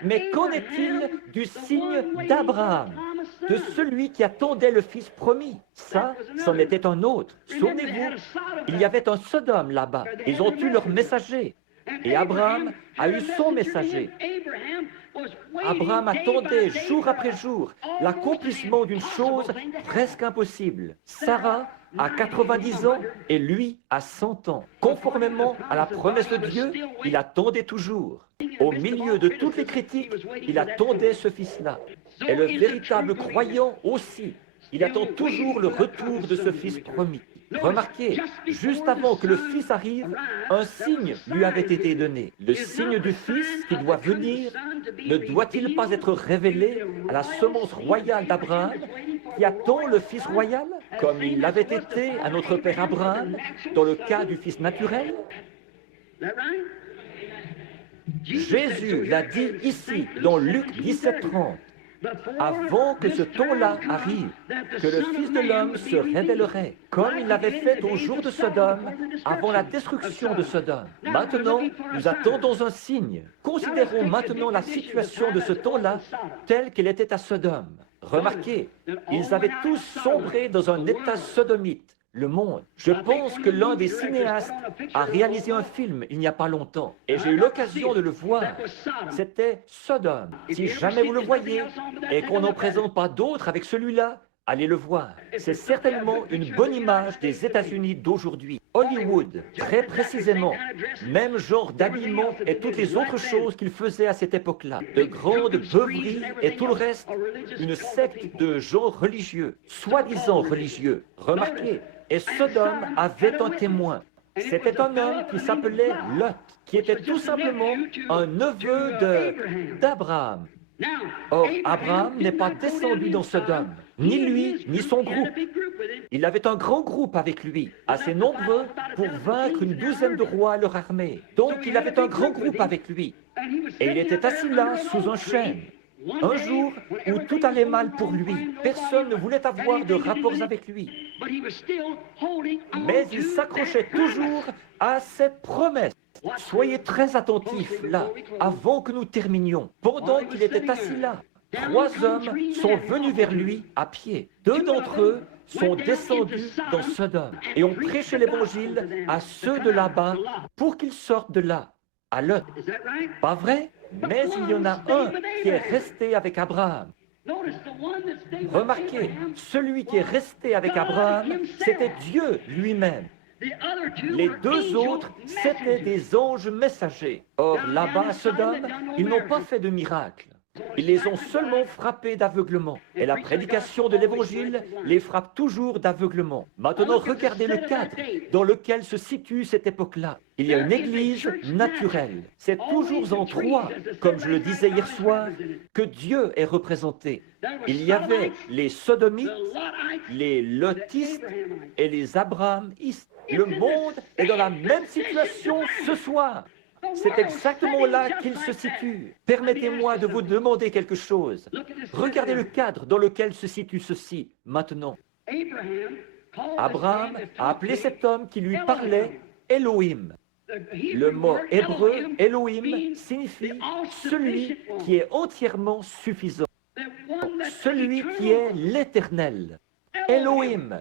Mais qu'en est-il du signe d'Abraham, de celui qui attendait le Fils promis? Ça, c'en était un autre. Souvenez-vous, il y avait un Sodome là-bas. Ils ont eu leur messager. Et Abraham a eu son messager. Abraham attendait jour après jour l'accomplissement d'une chose presque impossible. Sarah a 90 ans et lui a 100 ans. Conformément à la promesse de Dieu, il attendait toujours. Au milieu de toutes les critiques, il attendait ce fils-là. Et le véritable croyant aussi, il attend toujours le retour de ce fils promis. Remarquez, juste avant que le Fils arrive, un signe lui avait été donné. Le signe du Fils qui doit venir ne doit-il pas être révélé à la semence royale d'Abraham qui attend le Fils royal, comme il l'avait été à notre père Abraham dans le cas du Fils naturel? Jésus l'a dit ici dans Luc 17:30. Avant que ce temps-là arrive, que le Fils de l'homme se révélerait, comme il l'avait fait au jour de Sodome, avant la destruction de Sodome. Maintenant, nous attendons un signe. Considérons maintenant la situation de ce temps-là telle qu'elle était à Sodome. Remarquez, ils avaient tous sombré dans un état sodomite. Le monde. Je pense que l'un des cinéastes a réalisé un film il n'y a pas longtemps et j'ai eu l'occasion de le voir. C'était Sodome. Si jamais vous le voyez et qu'on n'en présente pas d'autres avec celui-là, allez le voir. C'est certainement une bonne image des États-Unis d'aujourd'hui. Hollywood, très précisément, même genre d'habillement et toutes les autres choses qu'ils faisaient à cette époque-là. De grandes beuveries et tout le reste, une secte de gens religieux, soi-disant religieux. Remarquez, et Sodome avait un témoin. C'était un homme qui s'appelait Lot, qui était tout simplement un neveu d'Abraham. Or, Abraham n'est pas descendu dans Sodome, ni lui, ni son groupe. Il avait un grand groupe avec lui, assez nombreux pour vaincre une douzaine de rois à leur armée. Donc, il avait un grand groupe avec lui. Et il était assis là, sous un chêne. Un jour où tout allait mal pour lui, personne ne voulait avoir de rapports avec lui. Mais il s'accrochait toujours à cette promesse. Soyez très attentifs là, avant que nous terminions. Pendant qu'il était assis là, 3 hommes sont venus vers lui à pied. 2 d'entre eux sont descendus dans Sodome et ont prêché l'évangile à ceux de là-bas pour qu'ils sortent de là, à Lot. Pas vrai? Mais il y en a un qui est resté avec Abraham. Remarquez, celui qui est resté avec Abraham, c'était Dieu lui-même. Les 2 autres, c'étaient des anges messagers. Or, là-bas à Sodome, ils n'ont pas fait de miracle. Ils les ont seulement frappés d'aveuglement. Et la prédication de l'Évangile les frappe toujours d'aveuglement. Maintenant, regardez le cadre dans lequel se situe cette époque-là. Il y a une église naturelle. C'est toujours en 3, comme je le disais hier soir, que Dieu est représenté. Il y avait les sodomites, les lotistes et les abrahamistes. Le monde est dans la même situation ce soir. C'est exactement là qu'il se situe. Permettez-moi de vous demander quelque chose. Regardez le cadre dans lequel se situe ceci maintenant. Abraham a appelé cet homme qui lui parlait Elohim. Le mot hébreu, Elohim, signifie celui qui est entièrement suffisant, celui qui est l'Éternel. Elohim,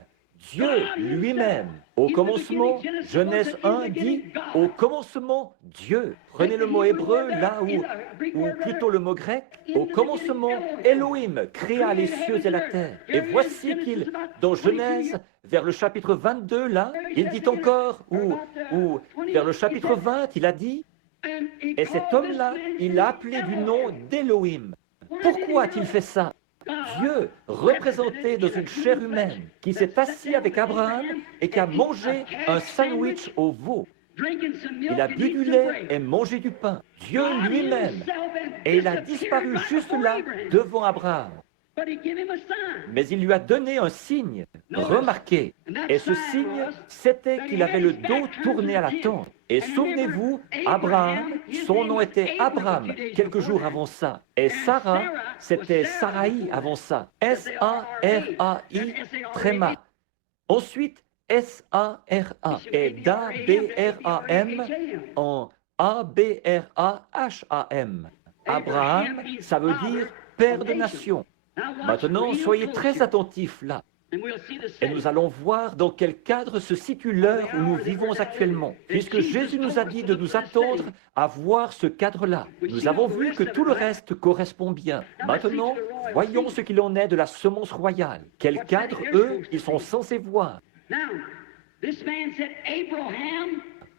Dieu lui-même. Au commencement, Genèse 1 dit « Au commencement, Dieu ». Prenez le mot hébreu là ou plutôt le mot grec. Au commencement, Elohim créa les cieux et la terre. Et voici qu'il, dans Genèse, vers le chapitre 22, là, il dit encore, ou vers le chapitre 20, il a dit « Et cet homme-là, il l'a appelé du nom d'Elohim ». Pourquoi a-t-il fait ça? Dieu, représenté dans une chair humaine, qui s'est assis avec Abraham et qui a mangé un sandwich au veau. Il a bu du lait et mangé du pain. Dieu lui-même. Et il a disparu juste là, devant Abraham. Mais il lui a donné un signe. Remarquez. Et ce signe, c'était qu'il avait le dos tourné à la tente. Et souvenez-vous, Abraham, son nom était Abraham quelques jours avant ça. Et Sarah, c'était Sarai avant ça. S-A-R-A-I, tréma. Ensuite, S-A-R-A. Et d'A-B-R-A-M en A-B-R-A-H-A-M. Abraham, ça veut dire père de nation. Maintenant, soyez très attentifs là. Et nous allons voir dans quel cadre se situe l'heure où nous vivons actuellement, puisque Jésus nous a dit de nous attendre à voir ce cadre-là. Nous avons vu que tout le reste correspond bien. Maintenant, voyons ce qu'il en est de la semence royale. Quel cadre, eux, ils sont censés voir.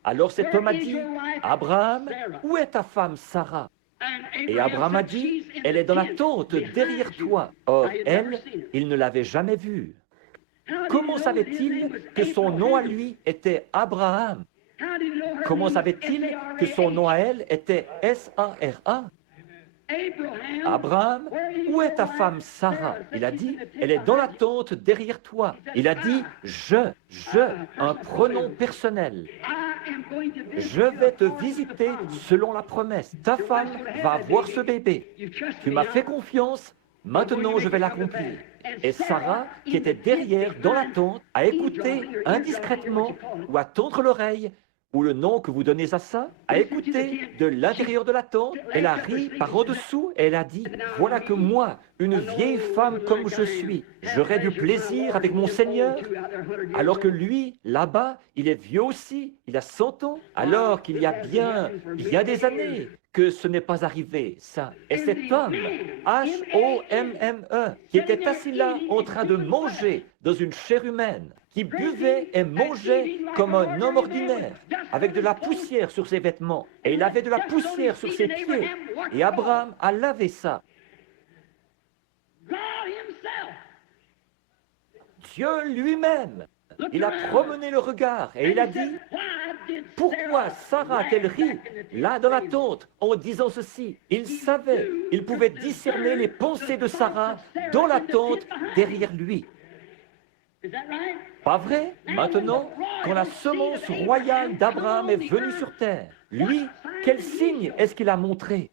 Alors cet homme a dit, « Abraham, où est ta femme Sarah ?» Et Abraham a dit, « Elle est dans la tente derrière toi. » Or, elle, il ne l'avait jamais vue. Comment savait-il que son nom à lui était Abraham? Comment savait-il que son nom à elle était S-A-R-A? Abraham, où est ta femme Sarah? Il a dit, elle est dans la tente derrière toi. Il a dit, je, un pronom personnel. Je vais te visiter selon la promesse. Ta femme va avoir ce bébé. Tu m'as fait confiance, maintenant je vais l'accomplir. Et Sarah, qui était derrière, dans la tente, a écouté indiscrètement ou à tendre l'oreille, ou le nom que vous donnez à ça, a écouté de l'intérieur de la tente, elle a ri par en dessous et elle a dit, « Voilà que moi, une vieille femme comme je suis, j'aurai du plaisir avec mon Seigneur, alors que lui, là-bas, il est vieux aussi, il a 100 ans, alors qu'il y a bien des années que ce n'est pas arrivé, ça. » Et cet homme, H-O-M-M-E, qui était assis là en train de manger dans une chair humaine, qui buvait et mangeait comme un homme ordinaire, avec de la poussière sur ses vêtements, et il avait de la poussière sur ses pieds, et Abraham a lavé ça. Dieu lui-même, il a promené le regard, et il a dit, « Pourquoi Sarah a-t-elle ri là dans la tente en disant ceci ?» Il savait, il pouvait discerner les pensées de Sarah dans la tente derrière lui. Pas vrai? Maintenant, quand la semence royale d'Abraham est venue sur terre, lui, quel signe est-ce qu'il a montré?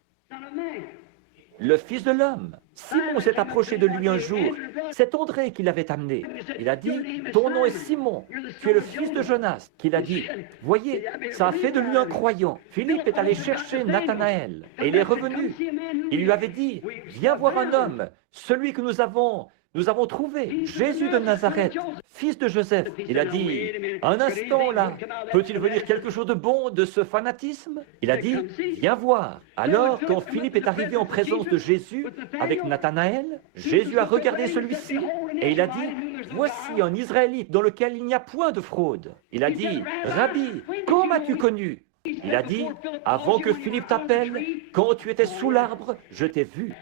Le Fils de l'homme. Simon s'est approché de lui un jour. C'est André qui l'avait amené. Il a dit, « Ton nom est Simon, tu es le fils de Jonas. » Qu'il a dit, « Voyez, ça a fait de lui un croyant. » Philippe est allé chercher Nathanaël et il est revenu. Il lui avait dit, « Viens voir un homme, celui que nous avons trouvé, Jésus de Nazareth, fils de Joseph. » Il a dit, « Un instant là, peut-il venir quelque chose de bon de ce fanatisme ?» Il a dit, « Viens voir. » Alors, quand Philippe est arrivé en présence de Jésus avec Nathanaël, Jésus a regardé celui-ci et il a dit, « Voici un Israélite dans lequel il n'y a point de fraude. » Il a dit, « Rabbi, quand m'as-tu connu ?» Il a dit, « Avant que Philippe t'appelle, quand tu étais sous l'arbre, je t'ai vu. »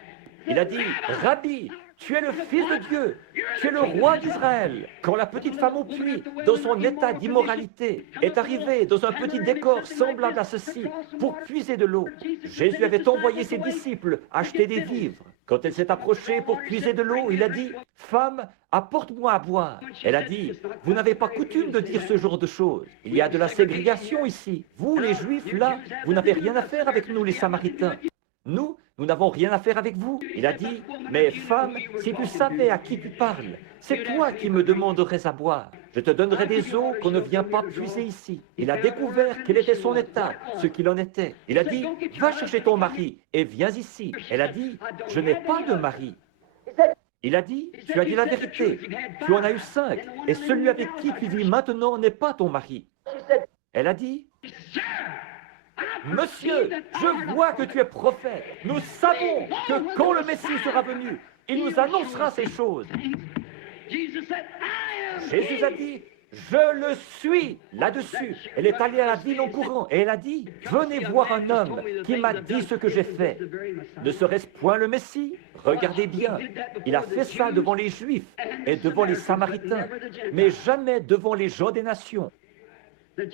Il a dit, « Rabbi, tu es le Fils de Dieu, tu es le roi d'Israël. » Quand la petite femme au puits, dans son état d'immoralité, est arrivée dans un petit décor semblable à ceci pour puiser de l'eau, Jésus avait envoyé ses disciples acheter des vivres. Quand elle s'est approchée pour puiser de l'eau, il a dit, « Femme, apporte-moi à boire. » Elle a dit, « Vous n'avez pas coutume de dire ce genre de choses. Il y a de la ségrégation ici. Vous, les Juifs, là, vous n'avez rien à faire avec nous, les Samaritains. Nous nous n'avons rien à faire avec vous. Il a dit, mais femme, si tu savais à qui tu parles, c'est toi qui me demanderais à boire. Je te donnerai des eaux qu'on ne vient pas puiser ici. Il a découvert quel était son état, ce qu'il en était. Il a dit, va chercher ton mari et viens ici. Elle a dit, je n'ai pas de mari. Il a dit, tu as dit la vérité, tu en as eu 5, et celui avec qui tu vis maintenant n'est pas ton mari. Elle a dit, monsieur, je vois que tu es prophète. Nous savons que quand le Messie sera venu, il nous annoncera ces choses. Jésus a dit, je le suis là-dessus. Elle est allée à la ville en courant et elle a dit, venez voir un homme qui m'a dit ce que j'ai fait. Ne serait-ce point le Messie? Regardez bien, il a fait ça devant les Juifs et devant les Samaritains, mais jamais devant les gens des nations.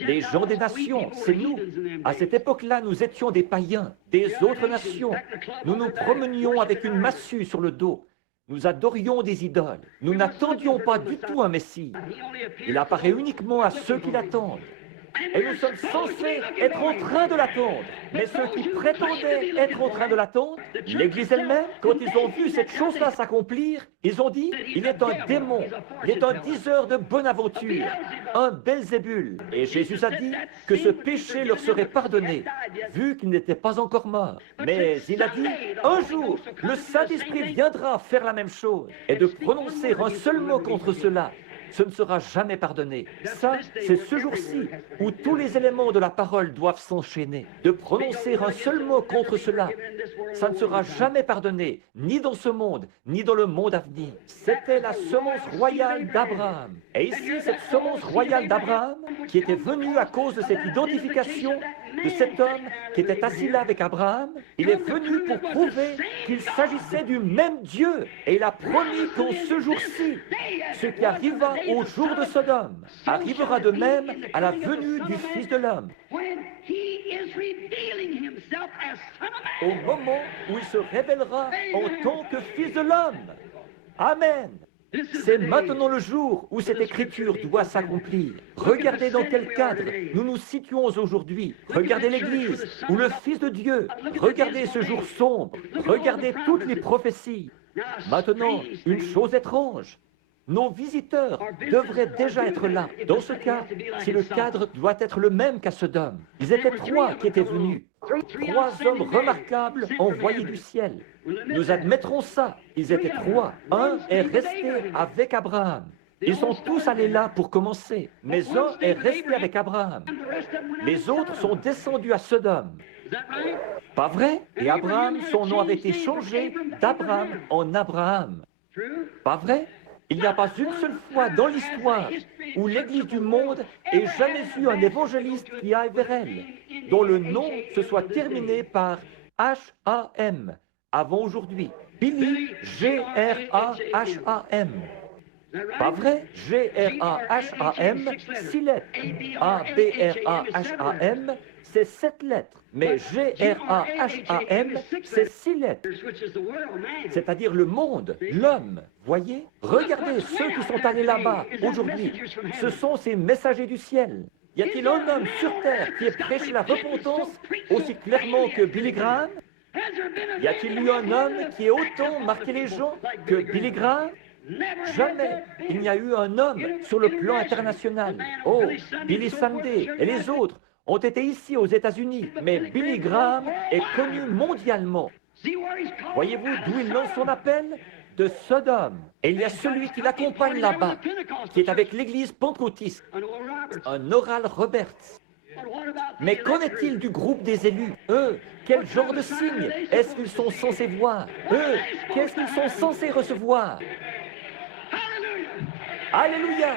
Les gens des nations, c'est nous. À cette époque-là, nous étions des païens, des autres nations. Nous nous promenions avec une massue sur le dos. Nous adorions des idoles. Nous n'attendions pas du tout un Messie. Il apparaît uniquement à ceux qui l'attendent. Et nous sommes censés être en train de l'attendre. Mais ceux qui prétendaient être en train de l'attendre, l'Église elle-même, quand ils ont vu cette chose-là s'accomplir, ils ont dit, il est un démon, il est un diseur de bonne aventure, un Belzébul. Et Jésus a dit que ce péché leur serait pardonné, vu qu'ils n'étaient pas encore morts. Mais il a dit, un jour, le Saint-Esprit viendra faire la même chose, et de prononcer un seul mot contre cela, ce ne sera jamais pardonné. Ça, c'est ce jour-ci où tous les éléments de la parole doivent s'enchaîner. De prononcer un seul mot contre cela, ça ne sera jamais pardonné, ni dans ce monde, ni dans le monde à venir. C'était la semence royale d'Abraham. Et ici, cette semence royale d'Abraham, qui était venue à cause de cette identification de cet homme qui était assis là avec Abraham, il est venu pour prouver qu'il s'agissait du même Dieu. Et il a promis qu'en ce jour-ci, ce qui arriva au jour de Sodome arrivera de même à la venue du Fils de l'homme. Au moment où il se révélera en tant que Fils de l'homme. Amen. C'est maintenant le jour où cette écriture doit s'accomplir. Regardez dans quel cadre nous nous situons aujourd'hui. Regardez l'Église ou le Fils de Dieu. Regardez ce jour sombre. Regardez toutes les prophéties. Maintenant, une chose étrange. Nos visiteurs devraient déjà être là. Dans ce cas, si le cadre doit être le même qu'à Sodome, ils étaient 3 qui étaient venus. 3 hommes remarquables envoyés du ciel. Nous admettrons ça. Ils étaient 3. Un est resté avec Abraham. Ils sont tous allés là pour commencer. Mais un est resté avec Abraham. Les autres sont descendus à Sodome. Pas vrai? Et Abraham, son nom avait été changé d'Abraham en Abraham. Pas vrai? Il n'y a pas une seule fois dans l'histoire où l'Église du monde ait jamais eu un évangéliste qui aille vers elle, dont le nom se soit terminé par H-A-M, avant aujourd'hui. Billy, G-R-A-H-A-M. Pas vrai? G-R-A-H-A-M, 6 lettres. A-B-R-A-H-A-M, c'est 7 lettres. Mais G-R-A-H-A-M, c'est 6 lettres. C'est-à-dire le monde, l'homme. Voyez? Regardez ceux qui sont allés là-bas aujourd'hui. Ce sont ces messagers du ciel. Y a-t-il un homme sur terre qui ait prêché la repentance aussi clairement que Billy Graham? Y a-t-il eu un homme qui ait autant marqué les gens que Billy Graham? Jamais il n'y a eu un homme sur le plan international. Oh, Billy Sunday et les autres ont été ici aux États-Unis, mais Billy Graham est connu mondialement. Voyez-vous d'où il lance son appel? De Sodome. Et il y a celui qui l'accompagne là-bas, qui est avec l'église pentecôtiste, un Oral Roberts. Mais qu'en est-il du groupe des élus? Eux, quel genre de signe est-ce qu'ils sont censés voir? Eux, qu'est-ce qu'ils sont censés recevoir? Alléluia!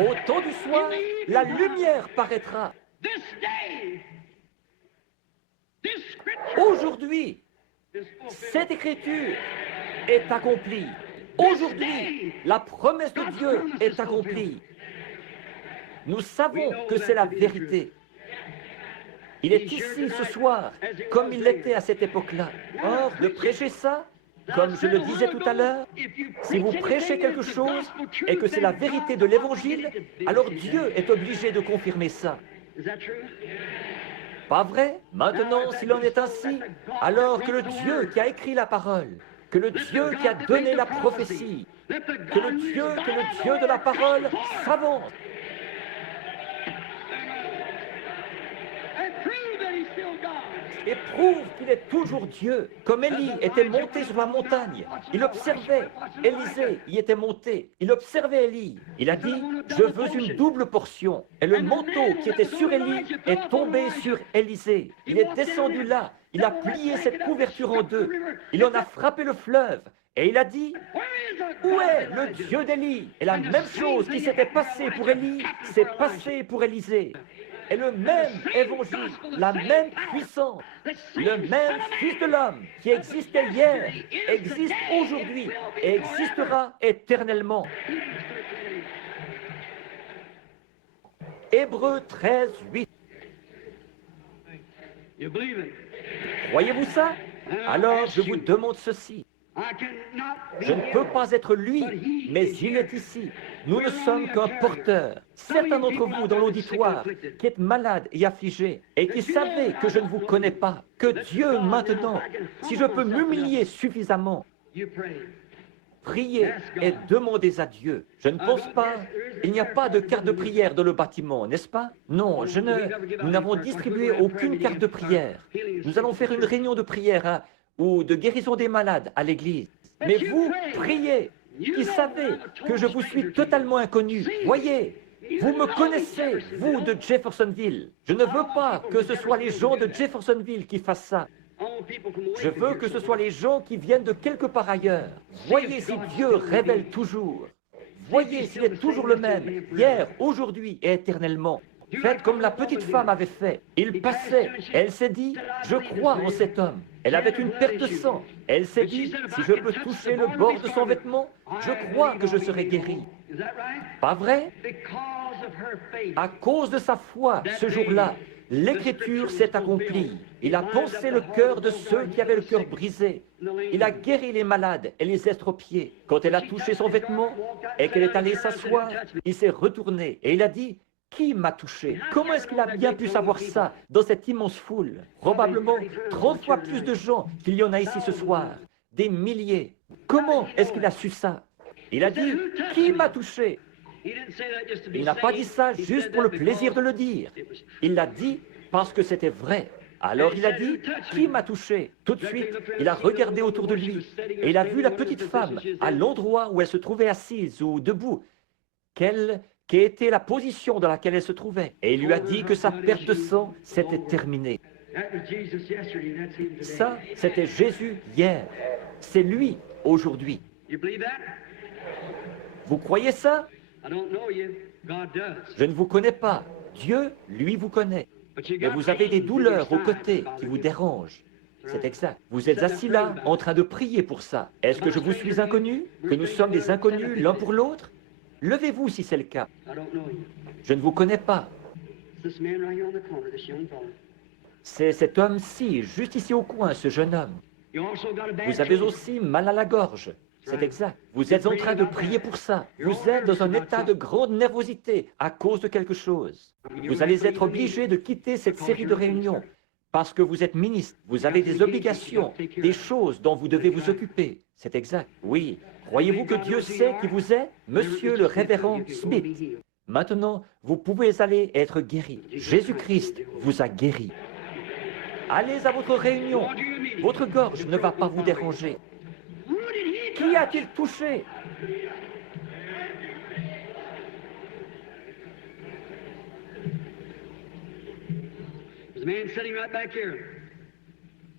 Au temps du soir, la lumière paraîtra. Aujourd'hui, cette écriture est accomplie. Aujourd'hui, la promesse de Dieu est accomplie. Nous savons que c'est la vérité. Il est ici ce soir, comme il l'était à cette époque-là. Or, de prêcher ça, comme je le disais tout à l'heure, si vous prêchez quelque chose et que c'est la vérité de l'Évangile, alors Dieu est obligé de confirmer ça. Pas vrai? Maintenant, s'il en est ainsi, alors que le Dieu qui a écrit la parole, que le Dieu qui a donné la prophétie, que le Dieu de la parole s'avance et prouve qu'il est toujours Dieu. Comme Élie était monté sur la montagne, il observait. Élisée y était monté. Il observait Élie. Il a dit, je veux une double portion. Et le manteau qui était sur Élie est tombé sur Élisée. Il est descendu là. Il a plié cette couverture en deux. Il en a frappé le fleuve. Et il a dit, où est le Dieu d'Élie? Et la même chose qui s'était passée pour Élie s'est passée pour Élisée. Et le même évangile, la même puissance, le même Fils de l'homme qui existait hier, existe aujourd'hui et existera éternellement. Hébreux 13, 8. Croyez-vous ça? Alors je vous demande ceci. Je ne peux pas être lui, mais il est ici. Nous ne sommes qu'un porteur. Certains d'entre vous dans l'auditoire qui êtes malades et affligés et qui savez que je ne vous connais pas, que Dieu maintenant, si je peux m'humilier suffisamment, priez et demandez à Dieu. Je ne pense pas, il n'y a pas de carte de prière dans le bâtiment, n'est-ce pas? Non, nous n'avons distribué aucune carte de prière. Nous allons faire une réunion de prière ou de guérison des malades à l'église. Mais vous, priez, qui savez que je vous suis totalement inconnu. Voyez, vous me connaissez, vous de Jeffersonville. Je ne veux pas que ce soit les gens de Jeffersonville qui fassent ça. Je veux que ce soit les gens qui viennent de quelque part ailleurs. Voyez si Dieu révèle toujours. Voyez s'il est toujours le même, hier, aujourd'hui et éternellement. Faites comme la petite femme avait fait. Il passait. Elle s'est dit, je crois en cet homme. Elle avait une perte de sang. Elle s'est dit, si je peux toucher le bord de son vêtement, je crois que je serai guéri. Pas vrai? À cause de sa foi, ce jour-là, l'Écriture s'est accomplie. Il a pansé le cœur de ceux qui avaient le cœur brisé. Il a guéri les malades et les estropiés. Quand elle a touché son vêtement et qu'elle est allée s'asseoir, il s'est retourné et il a dit, qui m'a touché? Comment est-ce qu'il a bien pu savoir ça dans cette immense foule? Probablement 30 fois plus de gens qu'il y en a ici ce soir. Des milliers. Comment est-ce qu'il a su ça? Il a dit, qui m'a touché? Il n'a pas dit ça juste pour le plaisir de le dire. Il l'a dit parce que c'était vrai. Alors il a dit, qui m'a touché? Tout de suite, il a regardé autour de lui et il a vu la petite femme à l'endroit où elle se trouvait assise ou debout. Quelle était la position dans laquelle elle se trouvait. Et il lui a dit que sa perte de sang s'était terminée. Ça, c'était Jésus hier. C'est lui aujourd'hui. Vous croyez ça? Je ne vous connais pas. Dieu, lui, vous connaît. Mais vous avez des douleurs aux côtés qui vous dérangent. C'est exact. Vous êtes assis là, en train de prier pour ça. Est-ce que je vous suis inconnu? Que nous sommes des inconnus l'un pour l'autre? Levez-vous si c'est le cas. Je ne vous connais pas. C'est cet homme-ci, juste ici au coin, ce jeune homme. Vous avez aussi mal à la gorge. C'est exact. Vous êtes en train de prier pour ça. Vous êtes dans un état de grande nervosité à cause de quelque chose. Vous allez être obligé de quitter cette série de réunions parce que vous êtes ministre. Vous avez des obligations, des choses dont vous devez vous occuper. C'est exact. Oui. Croyez-vous que Dieu sait qui vous êtes, Monsieur le révérend Smith? Maintenant, vous pouvez aller être guéri. Jésus-Christ vous a guéri. Allez à votre réunion. Votre gorge ne va pas vous déranger. Qui a-t-il touché?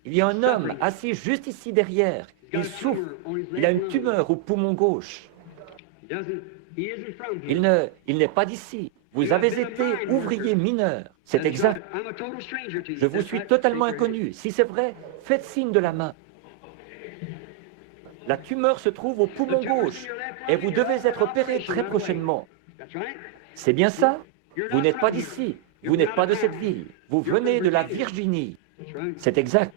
Il y a un homme assis juste ici derrière. Il souffre. Il a une tumeur au poumon gauche. Il n'est pas d'ici. Vous avez été ouvrier mineur. C'est exact. Je vous suis totalement inconnu. Si c'est vrai, faites signe de la main. La tumeur se trouve au poumon gauche et vous devez être opéré très prochainement. C'est bien ça? Vous n'êtes pas d'ici. Vous n'êtes pas de cette ville. Vous venez de la Virginie. C'est exact.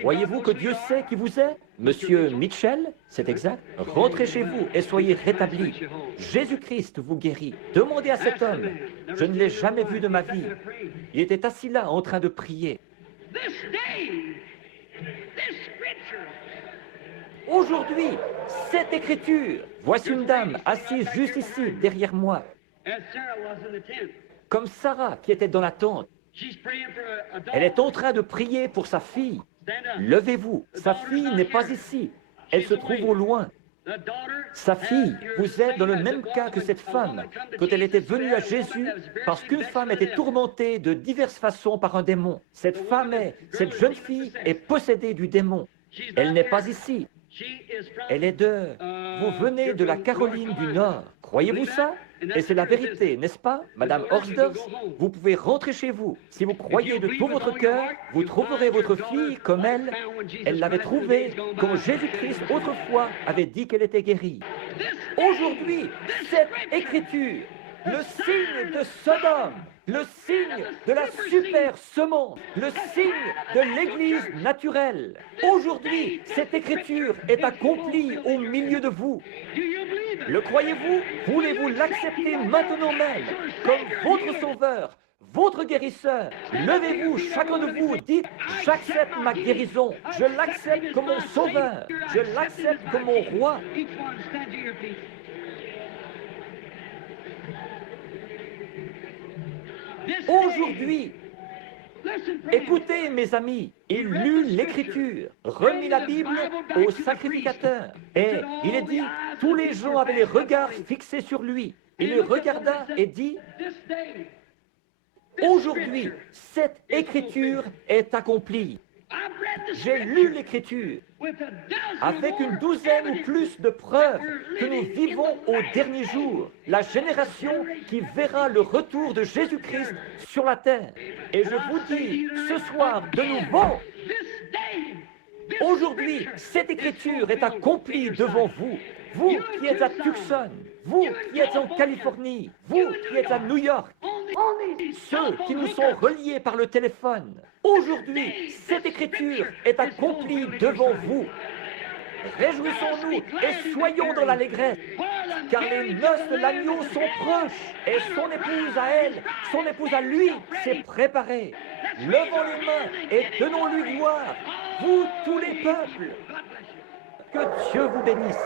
Croyez-vous que Dieu sait qui vous êtes? Monsieur Mitchell, c'est exact. Rentrez chez vous et soyez rétablis. Jésus-Christ vous guérit. Demandez à cet homme. Je ne l'ai jamais vu de ma vie. Il était assis là en train de prier. Aujourd'hui, cette écriture, voici une dame assise juste ici, derrière moi, comme Sarah qui était dans la tente. Elle est en train de prier pour sa fille. Levez-vous, sa fille n'est pas ici, elle se trouve au loin. Sa fille, vous êtes dans le même cas que cette femme, quand elle était venue à Jésus, parce qu'une femme était tourmentée de diverses façons par un démon. Cette jeune fille est possédée du démon. Elle n'est pas ici. Elle est vous venez de la Caroline du Nord. Croyez-vous ça? Et c'est la vérité, n'est-ce pas, Madame Horsdorf? Vous pouvez rentrer chez vous. Si vous croyez de tout votre cœur, vous trouverez votre fille comme elle. Elle l'avait trouvée quand Jésus-Christ, autrefois, avait dit qu'elle était guérie. Aujourd'hui, cette écriture, le signe de Sodome, le signe de la super semence, le signe de l'Église naturelle. Aujourd'hui, cette écriture est accomplie au milieu de vous. Le croyez-vous? Voulez-vous l'accepter maintenant même comme votre sauveur, votre guérisseur? Levez-vous, chacun de vous, dites, j'accepte ma guérison, je l'accepte comme mon sauveur, je l'accepte comme mon roi. Aujourd'hui, écoutez mes amis, il lut l'Écriture, remit la Bible au sacrificateur, et il est dit, tous les gens avaient les regards fixés sur lui. Il le regarda et dit, aujourd'hui, cette Écriture est accomplie. J'ai lu l'Écriture avec une douzaine ou plus de preuves que nous vivons au dernier jour, la génération qui verra le retour de Jésus-Christ sur la terre. Et je vous dis ce soir de nouveau, aujourd'hui, cette Écriture est accomplie devant vous. Vous qui êtes à Tucson, vous qui êtes en Californie, vous qui êtes à New York, ceux qui nous sont reliés par le téléphone, aujourd'hui, cette écriture est accomplie devant vous. Réjouissons-nous et soyons dans l'allégresse, car les noces de l'agneau sont proches, et son épouse à elle, son épouse à lui, s'est préparée. Levons les mains et donnons-lui gloire, vous tous les peuples. Que Dieu vous bénisse.